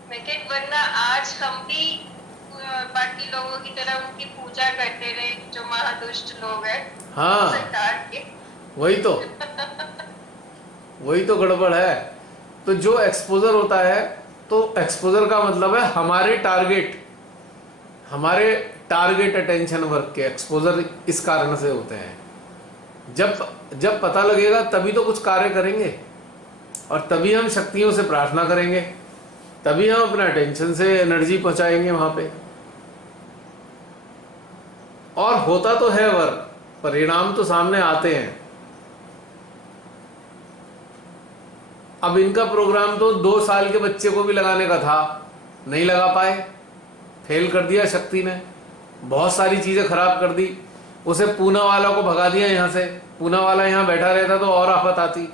मैं कह, वरना आज हम भी बाकी लोगों की तरह उनकी पूजा करते रहे, जो महादुष्ट लोग हैं हाँ, सरकार के। वही तो गड़बड़ है। तो जो एक्सपोजर होता है, तो एक्सपोजर का मतलब है हमारे टारगेट अटेंशन वर्क के एक्सपोजर इस कारण से होते हैं। जब पता लगेगा तभी तो कुछ कार्य करेंगे, और तभी हम शक्तियों से प्रार्थना करेंगे, तभी हम अपने अटेंशन से एनर्जी पहुंचाएंगे वहां पे। और होता तो है वर्क, परिणाम तो सामने आते हैं। अब इनका प्रोग्राम तो 2 साल के बच्चे को भी लगाने का था, नहीं लगा पाए, फेल कर दिया शक्ति ने, बहुत सारी चीजें खराब कर दी। उसे पूना वाला को भगा दिया यहाँ से। पूना वाला यहाँ बैठा रहता तो और आफत आती,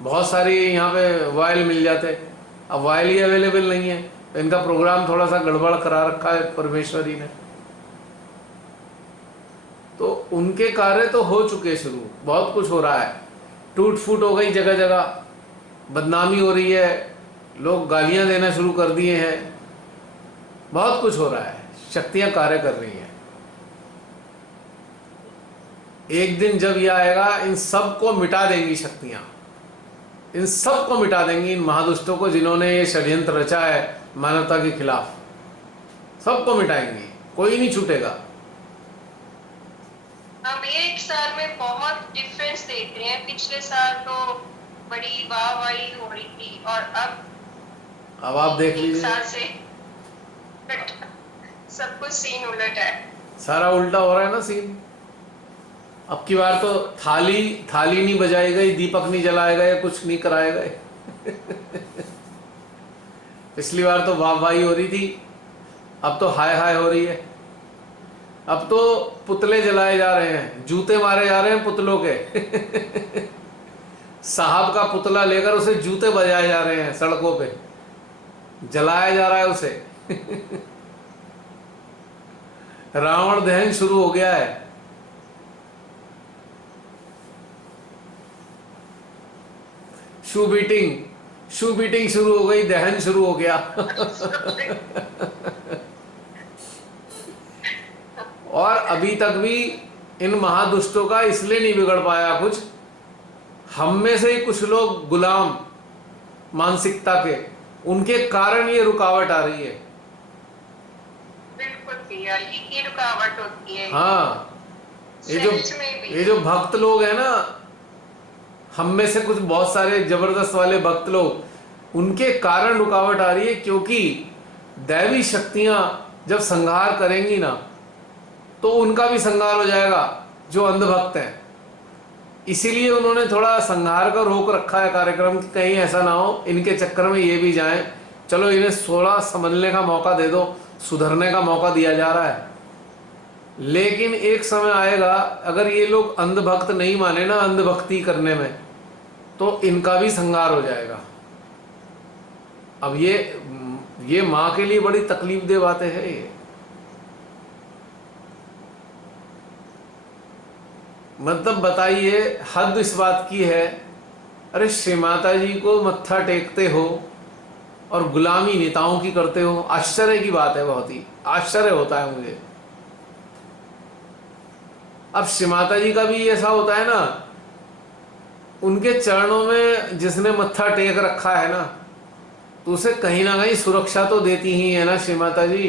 बहुत सारी यहाँ पे वायल मिल जाते। अब वायल ही अवेलेबल नहीं है, तो इनका प्रोग्राम थोड़ा सा गड़बड़ करा रखा है परमेश्वरी ने। तो उनके कार्य तो हो चुके शुरू, बहुत कुछ हो रहा है। टूट फूट हो गई जगह जगह, बदनामी हो रही है, लोग गालियां देना शुरू कर दिए हैं, बहुत कुछ हो रहा है, शक्तियां कार्य कर रही हैं। एक दिन जब यह आएगा, इन सबको मिटा देंगी शक्तियां, इन सबको मिटा देंगी, इन महादुष्टों को जिन्होंने ये षड्यंत्र रचा है मानवता के खिलाफ, सबको मिटाएंगी, कोई नहीं छूटेगा। हम एक साल में बहुत डिफरेंस देख रहे हैं। पिछले साल तो बड़ी वाहवाही हो रही थी, और अब आप देख लीजिए, साल से सब कुछ सीन उलट है। सारा उल्टा हो रहा है ना सीन। अब की बार तो थाली थाली नहीं बजाई गई, दीपक नहीं जलाए गए, कुछ नहीं कराए गए। पिछली बार तो वाह वाही हो रही थी, अब तो हाय हाय हो रही है। अब तो पुतले जलाए जा रहे हैं, जूते मारे जा रहे हैं पुतलों के। साहब का पुतला लेकर उसे जूते बजाए जा रहे हैं, सड़कों पे जलाया जा रहा है उसे। रावण दहन शुरू हो गया है। शू बीटिंग शुरू हो गई, दहन शुरू हो गया। और अभी तक भी इन महादुष्टों का इसलिए नहीं बिगड़ पाया कुछ, हम में से ही कुछ लोग गुलाम मानसिकता के, उनके कारण ये रुकावट आ रही है। बिल्कुल ये रुकावट होती है। हाँ, ये जो भक्त लोग हैं ना, हम में से कुछ बहुत सारे जबरदस्त वाले भक्त लोग, उनके कारण रुकावट आ रही है, क्योंकि दैवी शक्तियां जब संहार करेंगी ना, तो उनका भी संहार हो जाएगा जो अंधभक्त हैं। इसीलिए उन्होंने थोड़ा संहार का रोक रखा है कार्यक्रम, कि कहीं ऐसा ना हो इनके चक्कर में ये भी जाएं। चलो इन्हें थोड़ा समझने का मौका दे दो, सुधरने का मौका दिया जा रहा है। लेकिन एक समय आएगा, अगर ये लोग अंधभक्त नहीं माने ना अंधभक्ति करने में, तो इनका भी संहार हो जाएगा। अब ये माँ के लिए बड़ी तकलीफ दे बातें हैं ये। मतलब बताइए, हद इस बात की है, अरे श्री माता जी को मत्था टेकते हो और गुलामी नेताओं की करते हो। आश्चर्य की बात है, बहुत ही आश्चर्य होता है मुझे। अब श्री माता जी का भी ऐसा होता है ना, उनके चरणों में जिसने मत्था टेक रखा है ना, तो उसे कहीं ना कहीं सुरक्षा तो देती ही है ना श्री माता जी।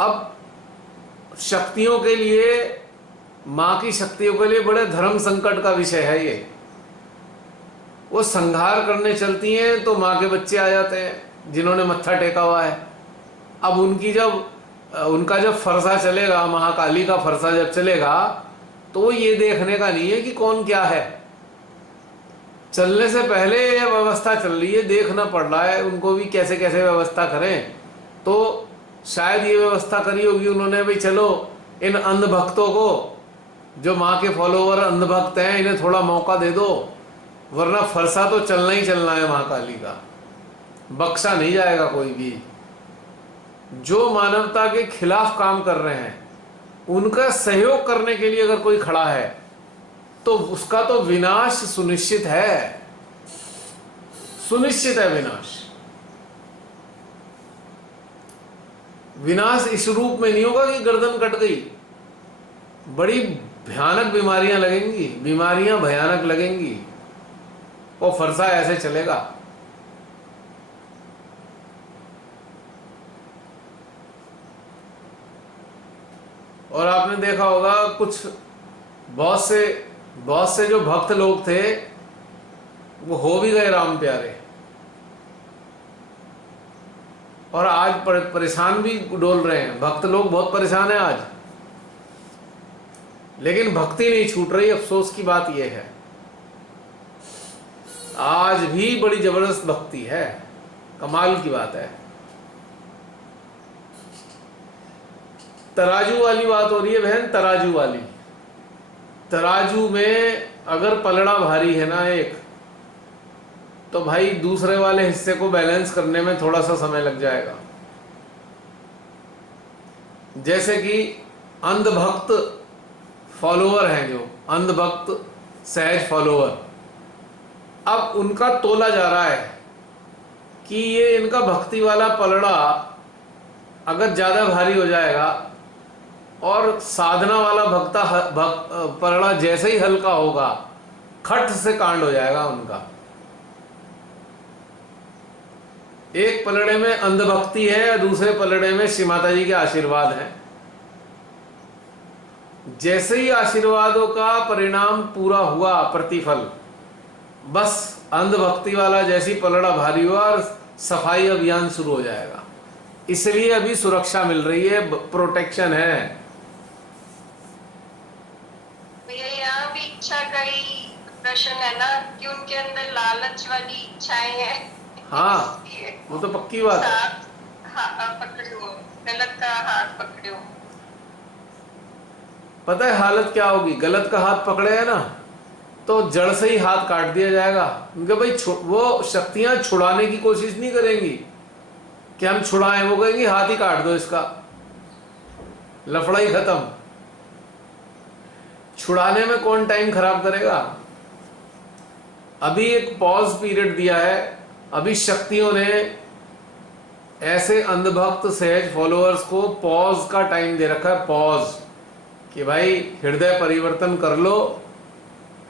अब शक्तियों के लिए, मां की शक्तियों के लिए बड़े धर्म संकट का विषय है ये। वो संहार करने चलती हैं तो मां के बच्चे आ जाते हैं जिन्होंने मत्था टेका हुआ है। अब उनका जब फरसा चलेगा, महाकाली का फरसा जब चलेगा, तो ये देखने का नहीं है कि कौन क्या है। चलने से पहले यह व्यवस्था चल रही है, देखना पड़ रहा है उनको भी कैसे कैसे व्यवस्था करें। तो शायद ये व्यवस्था करी होगी उन्होंने, भाई चलो इन अंधभक्तों को, जो माँ के फॉलोवर अंधभक्त हैं, इन्हें थोड़ा मौका दे दो, वरना फरसा तो चलना ही चलना है महाकाली का, बख्शा नहीं जाएगा कोई भी। जो मानवता के खिलाफ काम कर रहे हैं, उनका सहयोग करने के लिए अगर कोई खड़ा है, तो उसका तो विनाश सुनिश्चित है, सुनिश्चित है विनाश। विनाश इस रूप में नहीं होगा कि गर्दन कट गई, बड़ी भयानक बीमारियां लगेंगी, बीमारियां भयानक लगेंगी, और फरसा ऐसे चलेगा। और आपने देखा होगा कुछ बहुत से जो भक्त लोग थे, वो हो भी गए राम प्यारे, और आज परेशान भी डोल रहे हैं। भक्त लोग बहुत परेशान हैं आज, लेकिन भक्ति नहीं छूट रही। अफसोस की बात यह है, आज भी बड़ी जबरदस्त भक्ति है, कमाल की बात है। तराजू वाली बात हो रही है बहन, तराजू वाली। तराजू में अगर पलड़ा भारी है ना एक, तो भाई दूसरे वाले हिस्से को बैलेंस करने में थोड़ा सा समय लग जाएगा। जैसे कि अंधभक्त फॉलोवर हैं, जो अंधभक्त सहज फॉलोवर, अब उनका तोला जा रहा है कि ये इनका भक्ति वाला पलड़ा अगर ज्यादा भारी हो जाएगा, और साधना वाला पलड़ा जैसे ही हल्का होगा, खट से कांड हो जाएगा उनका। एक पलड़े में अंधभक्ति है, दूसरे पलड़े में श्री माता जी के आशीर्वाद हैं। जैसे ही आशीर्वादों का परिणाम पूरा हुआ, प्रतिफल, बस अंधभक्ति वाला जैसी पलड़ा भारी हुआ और सफाई अभियान शुरू हो जाएगा। इसलिए अभी सुरक्षा मिल रही है, प्रोटेक्शन है। हमेशा का ही प्रश्न है ना कि उनके अंदर लालच वाली इच्छाएं हैं। हाँ, वो तो पक्की बात है। हाँ, पकड़ो, गलत का हाथ पकड़ो। पता है हालत क्या होगी? गलत का हाथ पकड़े है ना तो जड़ से ही हाथ काट दिया जाएगा, क्योंकि भाई वो शक्तियां छुड़ाने की कोशिश नहीं करेंगी कि हम छुड़ाएं, वो कहेंगी हाथ ही काट दो इसका, लफड़ा ही खत्म। छुड़ाने में कौन टाइम खराब करेगा? अभी एक पॉज पीरियड दिया है, अभी शक्तियों ने ऐसे अंधभक्त सहज फॉलोअर्स को पॉज का टाइम दे रखा है, पॉज, कि भाई हृदय परिवर्तन कर लो,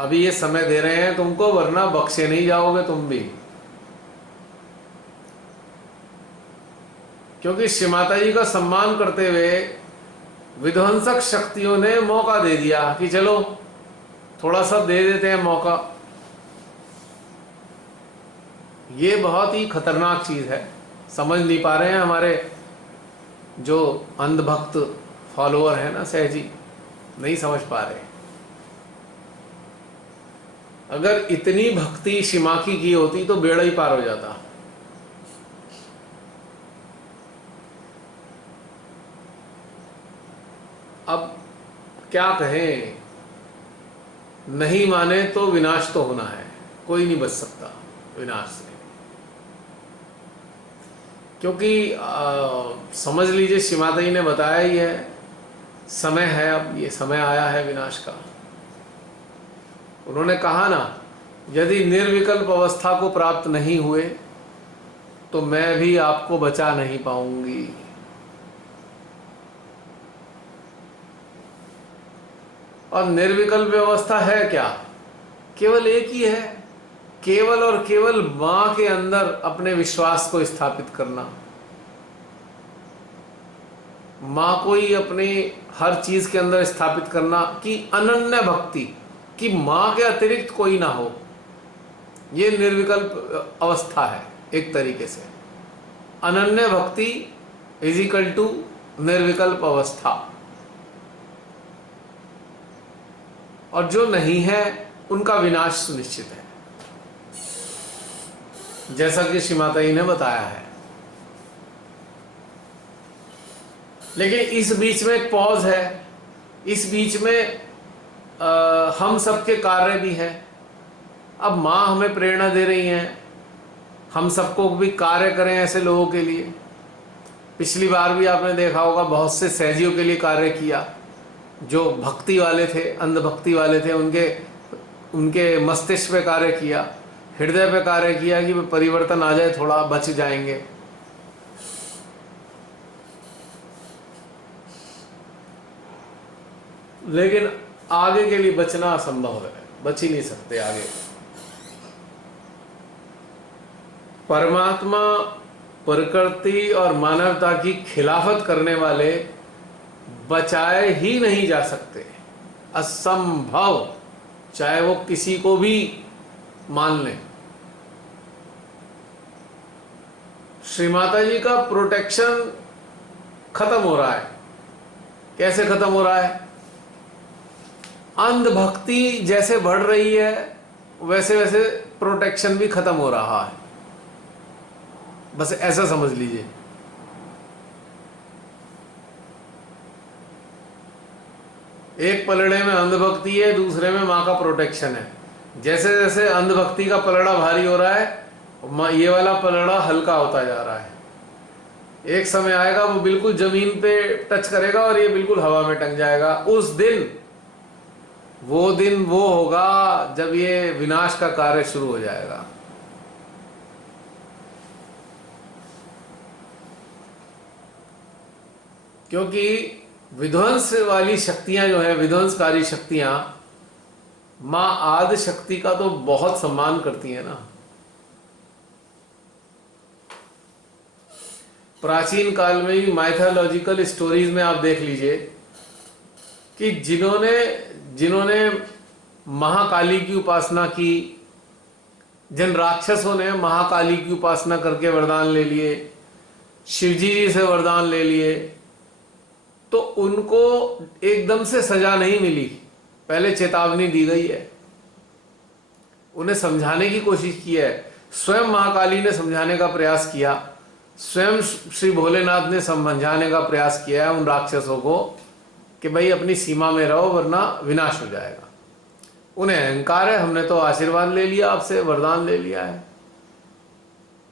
अभी ये समय दे रहे हैं तुमको, वरना बख्शे नहीं जाओगे तुम भी। क्योंकि श्री माता जी का सम्मान करते हुए विध्वंसक शक्तियों ने मौका दे दिया कि चलो थोड़ा सा दे देते हैं मौका। ये बहुत ही खतरनाक चीज है, समझ नहीं पा रहे हैं हमारे जो अंधभक्त फॉलोअर है ना सहजी, नहीं समझ पा रहे। अगर इतनी भक्ति शिमा की होती तो बेड़ा ही पार हो जाता। अब क्या कहें, नहीं माने तो विनाश तो होना है, कोई नहीं बच सकता विनाश से। क्योंकि समझ लीजिए श्री माता जी ने बताया ही है, समय है, अब ये समय आया है विनाश का। उन्होंने कहा ना, यदि निर्विकल्प अवस्था को प्राप्त नहीं हुए तो मैं भी आपको बचा नहीं पाऊंगी। और निर्विकल्प अवस्था है क्या? केवल एक ही है, केवल और केवल मां के अंदर अपने विश्वास को स्थापित करना, मां को ही अपने हर चीज के अंदर स्थापित करना, कि अनन्य भक्ति, कि मां के अतिरिक्त कोई ना हो। ये निर्विकल्प अवस्था है एक तरीके से। अनन्य भक्ति इज इक्वल टू निर्विकल्प अवस्था। और जो नहीं है उनका विनाश सुनिश्चित है, जैसा कि श्री माता जी ने बताया है। लेकिन इस बीच में एक पॉज है, इस बीच में हम सबके कार्य भी हैं। अब माँ हमें प्रेरणा दे रही हैं, हम सबको भी कार्य करें ऐसे लोगों के लिए। पिछली बार भी आपने देखा होगा बहुत से सहजियों के लिए कार्य किया, जो भक्ति वाले थे, अंधभक्ति वाले थे, उनके मस्तिष्क पे कार्य किया, हृदय पे कार्य किया कि परिवर्तन आ जाए, थोड़ा बच जाएंगे। लेकिन आगे के लिए बचना असंभव है, बच ही नहीं सकते आगे। परमात्मा, प्रकृति और मानवता की खिलाफत करने वाले बचाए ही नहीं जा सकते, असंभव, चाहे वो किसी को भी मान लें। श्री माता जी का प्रोटेक्शन खत्म हो रहा है। कैसे खत्म हो रहा है? अंधभक्ति जैसे बढ़ रही है वैसे वैसे प्रोटेक्शन भी खत्म हो रहा है, बस ऐसा समझ लीजिए। एक पलड़े में अंधभक्ति है, दूसरे में माँ का प्रोटेक्शन है। जैसे जैसे अंधभक्ति का पलड़ा भारी हो रहा है, ये वाला पलड़ा हल्का होता जा रहा है। एक समय आएगा वो बिल्कुल जमीन पे टच करेगा और ये बिल्कुल हवा में टंग जाएगा। उस दिन वो होगा जब ये विनाश का कार्य शुरू हो जाएगा। क्योंकि विध्वंस वाली शक्तियां जो है, विध्वंसकारी शक्तियां, मां आदि शक्ति का तो बहुत सम्मान करती है ना। प्राचीन काल में ही माइथोलॉजिकल स्टोरीज में आप देख लीजिए कि जिन्होंने महाकाली की उपासना की, जिन राक्षसों ने महाकाली की उपासना करके वरदान ले लिए, शिवजी जी से वरदान ले लिए, तो उनको एकदम से सजा नहीं मिली, पहले चेतावनी दी गई है। उन्हें समझाने की कोशिश की है। स्वयं महाकाली ने समझाने का प्रयास किया, स्वयं श्री भोलेनाथ ने समझाने का प्रयास किया है उन राक्षसों को कि भाई अपनी सीमा में रहो वरना विनाश हो जाएगा। उन्हें अहंकार है, हमने तो आशीर्वाद ले लिया आपसे, वरदान ले लिया है।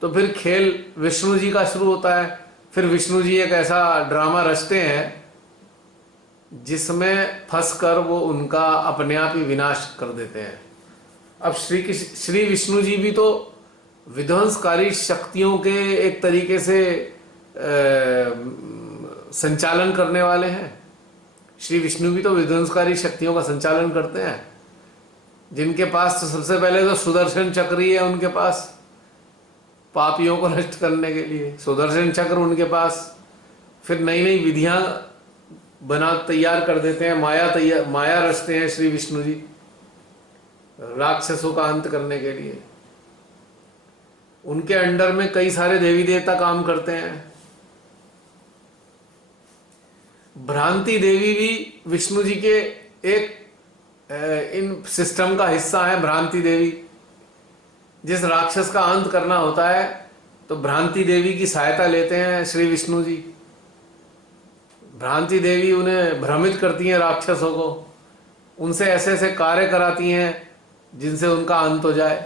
तो फिर खेल विष्णु जी का शुरू होता है। फिर विष्णु जी एक ऐसा ड्रामा रचते हैं जिसमें फंसकर वो उनका अपने आप ही विनाश कर देते हैं। अब श्री विष्णु जी भी तो विध्वंसकारी शक्तियों के एक तरीके से संचालन करने वाले हैं। श्री विष्णु भी तो विध्वंसकारी शक्तियों का संचालन करते हैं, जिनके पास तो सबसे पहले तो सुदर्शन चक्र ही है उनके पास, पापियों को नष्ट करने के लिए सुदर्शन चक्र उनके पास। फिर नई नई विधियां तैयार कर देते हैं, माया रचते हैं श्री विष्णु जी राक्षसों का अंत करने के लिए। उनके अंडर में कई सारे देवी देवता काम करते हैं। भ्रांति देवी भी विष्णु जी के एक इन सिस्टम का हिस्सा है। भ्रांति देवी, जिस राक्षस का अंत करना होता है तो भ्रांति देवी की सहायता लेते हैं श्री विष्णु जी। भ्रांति देवी उन्हें भ्रमित करती हैं राक्षसों को, उनसे ऐसे ऐसे कार्य कराती हैं जिनसे उनका अंत हो जाए।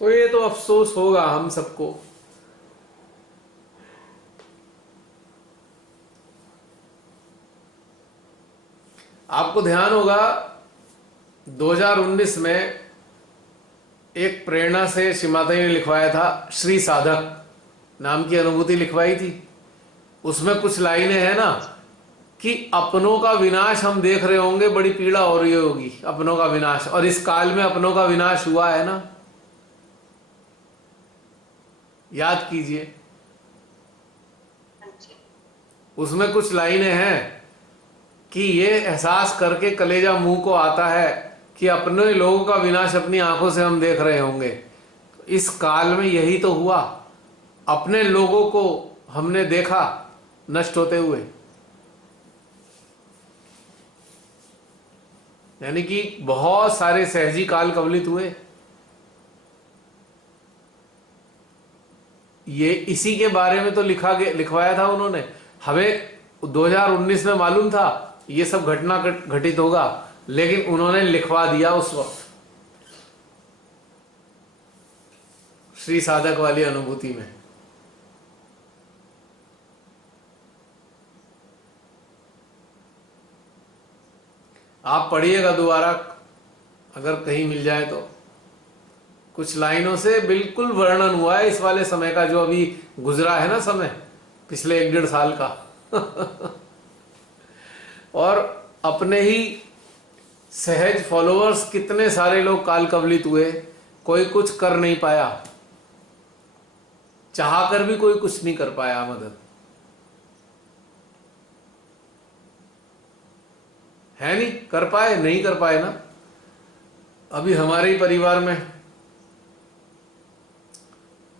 तो ये तो अफसोस होगा हम सबको। आपको ध्यान होगा 2019 में एक प्रेरणा से श्री माता जी ने लिखवाया था, श्री साधक नाम की अनुभूति लिखवाई थी। उसमें कुछ लाइनें हैं ना कि अपनों का विनाश हम देख रहे होंगे, बड़ी पीड़ा हो रही होगी अपनों का विनाश, और इस काल में अपनों का विनाश हुआ है ना, याद कीजिए। उसमें कुछ लाइनें हैं कि ये एहसास करके कलेजा मुंह को आता है कि अपने लोगों का विनाश अपनी आंखों से हम देख रहे होंगे। इस काल में यही तो हुआ, अपने लोगों को हमने देखा नष्ट होते हुए। यानी कि बहुत सारे सहजी काल कवलित हुए। ये इसी के बारे में तो लिखवाया था उन्होंने। हमें 2019 में मालूम था ये सब घटना घटित होगा, लेकिन उन्होंने लिखवा दिया उस वक्त श्री साधक वाली अनुभूति में। आप पढ़िएगा दोबारा अगर कहीं मिल जाए तो। कुछ लाइनों से बिल्कुल वर्णन हुआ है इस वाले समय का जो अभी गुजरा है ना समय, पिछले 1-1.5 साल का। और अपने ही सहज फॉलोअर्स कितने सारे लोग काल कवलित हुए, कोई कुछ कर नहीं पाया, चाह कर भी कोई कुछ नहीं कर पाया मदद, है नहीं कर पाए, नहीं कर पाए ना। अभी हमारे ही परिवार में,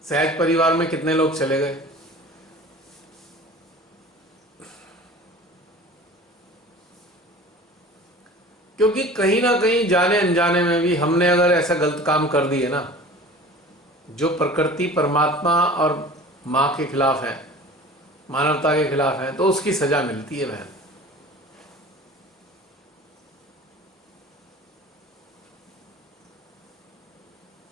सहज परिवार में कितने लोग चले गए। क्योंकि कहीं ना कहीं जाने अनजाने में भी हमने अगर ऐसा गलत काम कर दिए ना जो प्रकृति, परमात्मा और मां के खिलाफ है, मानवता के खिलाफ है, तो उसकी सजा मिलती है बहन।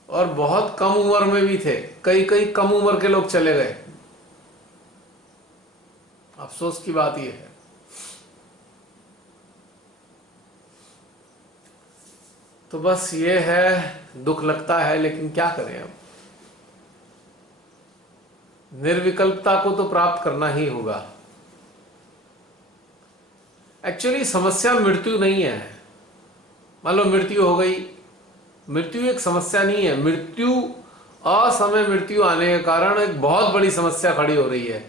और बहुत कम उम्र में भी थे, कई कम उम्र के लोग चले गए। अफसोस की बात यह है। तो बस ये है, दुख लगता है, लेकिन क्या करें अब। निर्विकल्पता को तो प्राप्त करना ही होगा। एक्चुअली समस्या मृत्यु नहीं है। मान लो मृत्यु हो गई, मृत्यु एक समस्या नहीं है। मृत्यु, असमय मृत्यु आने के कारण एक बहुत बड़ी समस्या खड़ी हो रही है।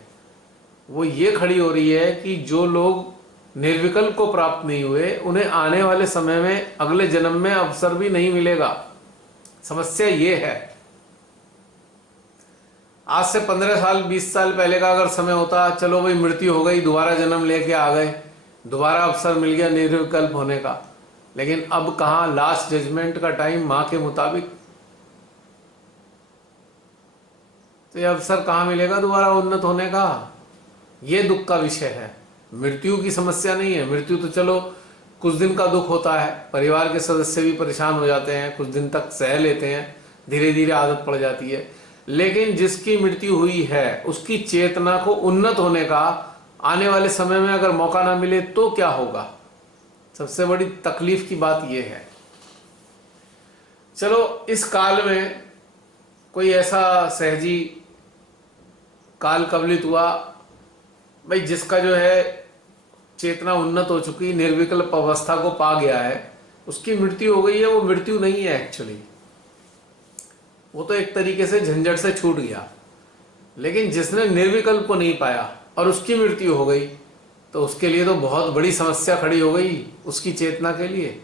वो ये खड़ी हो रही है कि जो लोग निर्विकल्प को प्राप्त नहीं हुए, उन्हें आने वाले समय में, अगले जन्म में अवसर भी नहीं मिलेगा। समस्या ये है। आज से 15 साल 20 साल पहले का अगर समय होता, चलो भाई मृत्यु हो गई, दोबारा जन्म लेके आ गए, दोबारा अवसर मिल गया निर्विकल्प होने का, लेकिन अब कहाँ, लास्ट जजमेंट का टाइम माँ के मुताबिक, तो ये अवसर कहाँ मिलेगा दोबारा उन्नत होने का? ये दुख का विषय है। मृत्यु की समस्या नहीं है, मृत्यु तो चलो कुछ दिन का दुख होता है, परिवार के सदस्य भी परेशान हो जाते हैं, कुछ दिन तक सह लेते हैं, धीरे धीरे आदत पड़ जाती है। लेकिन जिसकी मृत्यु हुई है उसकी चेतना को उन्नत होने का आने वाले समय में अगर मौका ना मिले तो क्या होगा? सबसे बड़ी तकलीफ की बात यह है। चलो, इस काल में कोई ऐसा सहजी काल कवलित हुआ भाई, जिसका जो है चेतना उन्नत हो चुकी, निर्विकल्प अवस्था को पा गया है, उसकी मृत्यु हो गई है। वो मृत्यु नहीं है एक्चुअली, वो तो एक तरीके से झंझट से छूट गया। लेकिन जिसने निर्विकल्प को नहीं पाया और उसकी मृत्यु हो गई, तो उसके लिए तो बहुत बड़ी समस्या खड़ी हो गई उसकी चेतना के लिए।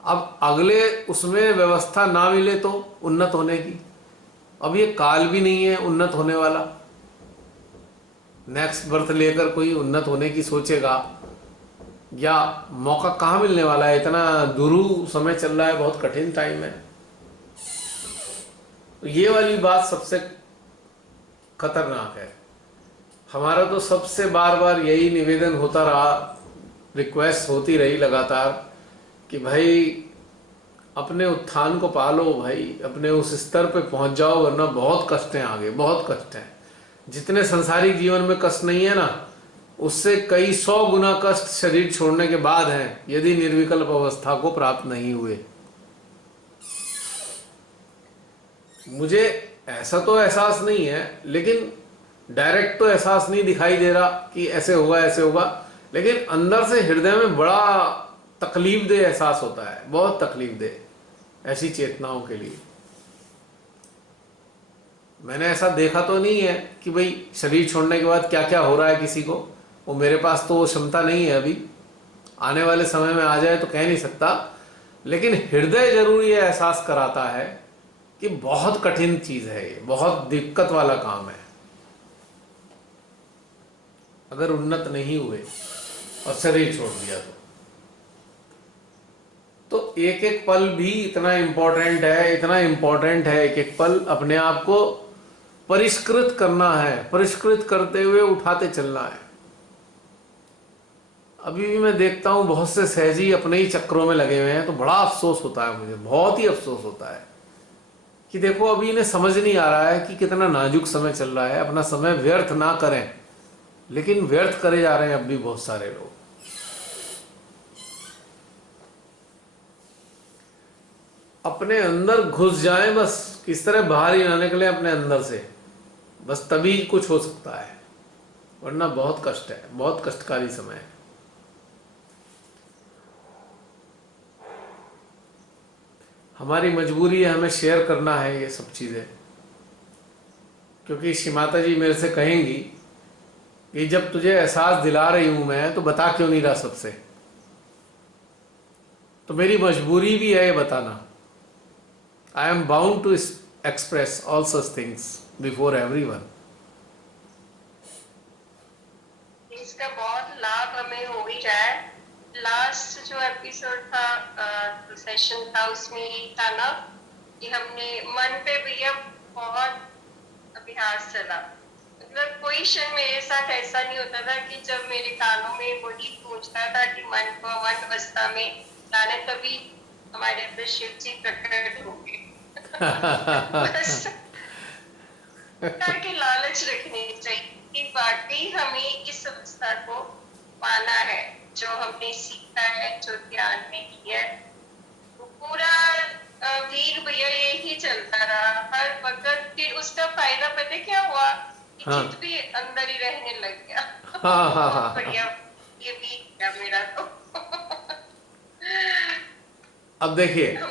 अब अगले उसमें व्यवस्था ना मिले तो उन्नत होने की, अब ये काल भी नहीं है उन्नत होने वाला। नेक्स्ट बर्थ लेकर कोई उन्नत होने की सोचेगा, या मौका कहाँ मिलने वाला है? इतना दुरूह समय चल रहा है, बहुत कठिन टाइम है। तो ये वाली बात सबसे खतरनाक है। हमारा तो सबसे बार बार यही निवेदन होता रहा, रिक्वेस्ट होती रही लगातार कि भाई अपने उत्थान को पालो, भाई अपने उस स्तर पे पहुंच जाओ, वरना बहुत कष्ट हैं आगे, बहुत कष्ट हैं। जितने संसारिक जीवन में कष्ट नहीं है ना, उससे कई 100 गुना कष्ट शरीर छोड़ने के बाद हैं, यदि निर्विकल्प अवस्था को प्राप्त नहीं हुए। मुझे ऐसा तो एहसास नहीं है, लेकिन डायरेक्ट तो एहसास नहीं दिखाई दे रहा कि ऐसे होगा ऐसे होगा, लेकिन अंदर से हृदय में बड़ा तकलीफ दे एहसास होता है, बहुत तकलीफ दे ऐसी चेतनाओं के लिए। मैंने ऐसा देखा तो नहीं है कि भाई शरीर छोड़ने के बाद क्या क्या हो रहा है किसी को, वो मेरे पास तो वो क्षमता नहीं है अभी, आने वाले समय में आ जाए तो कह नहीं सकता। लेकिन हृदय जरूर ये एहसास कराता है कि बहुत कठिन चीज है ये, बहुत दिक्कत वाला काम है अगर उन्नत नहीं हुए और शरीर छोड़ दिया तो एक एक पल भी इतना इंपॉर्टेंट है, इतना इंपॉर्टेंट है। एक एक पल अपने आप को परिष्कृत करना है, परिष्कृत करते हुए उठाते चलना है। अभी भी मैं देखता हूं बहुत से सहजी अपने ही चक्रों में लगे हुए हैं, तो बड़ा अफसोस होता है मुझे, बहुत ही अफसोस होता है कि देखो अभी इन्हें समझ नहीं आ रहा है कि कितना नाजुक समय चल रहा है, अपना समय व्यर्थ ना करें। लेकिन व्यर्थ करे जा रहे हैं अब भी बहुत सारे लोग। अपने अंदर घुस जाएं बस, किस तरह बाहर ही ना निकले अपने अंदर से, बस तभी कुछ हो सकता है, वरना बहुत कष्ट है, बहुत कष्टकारी समय है। हमारी मजबूरी है, हमें शेयर करना है ये सब चीजें, क्योंकि श्री माता जी मेरे से कहेंगी कि जब तुझे एहसास दिला रही हूं मैं, तो बता क्यों नहीं रहा सबसे। तो मेरी मजबूरी भी है ये बताना। I am bound to express all such things before everyone. इसका बहुत लाभ हमें हो ही रहा है। लास्ट जो एपिसोड था, सेशन था, उसमें यही था ना कि हमने मन पे भी अब बहुत अभ्यास चला। मतलब कोई क्षण मेरे साथ ऐसा नहीं होता था कि जब मेरे कानों में वही पूछता था कि मन को अमन अवस्था में लाने, तभी हमारे अंदर शिव जी प्रकट होंगे। बस करके लालच रखनी चाहिए कि वाकई हमें इस अवस्था को पाना है, जो हमने सीखा है, जो ध्यान में किया है। तो पूरा वीक भैया यही चलता रहा हर वक्त। फिर उसका फायदा पता क्या हुआ कि हाँ। चित्त भी अंदर ही रहने लग गया। हाँ। बढ़िया ये वीक है मेरा तो। अब देखिए, हम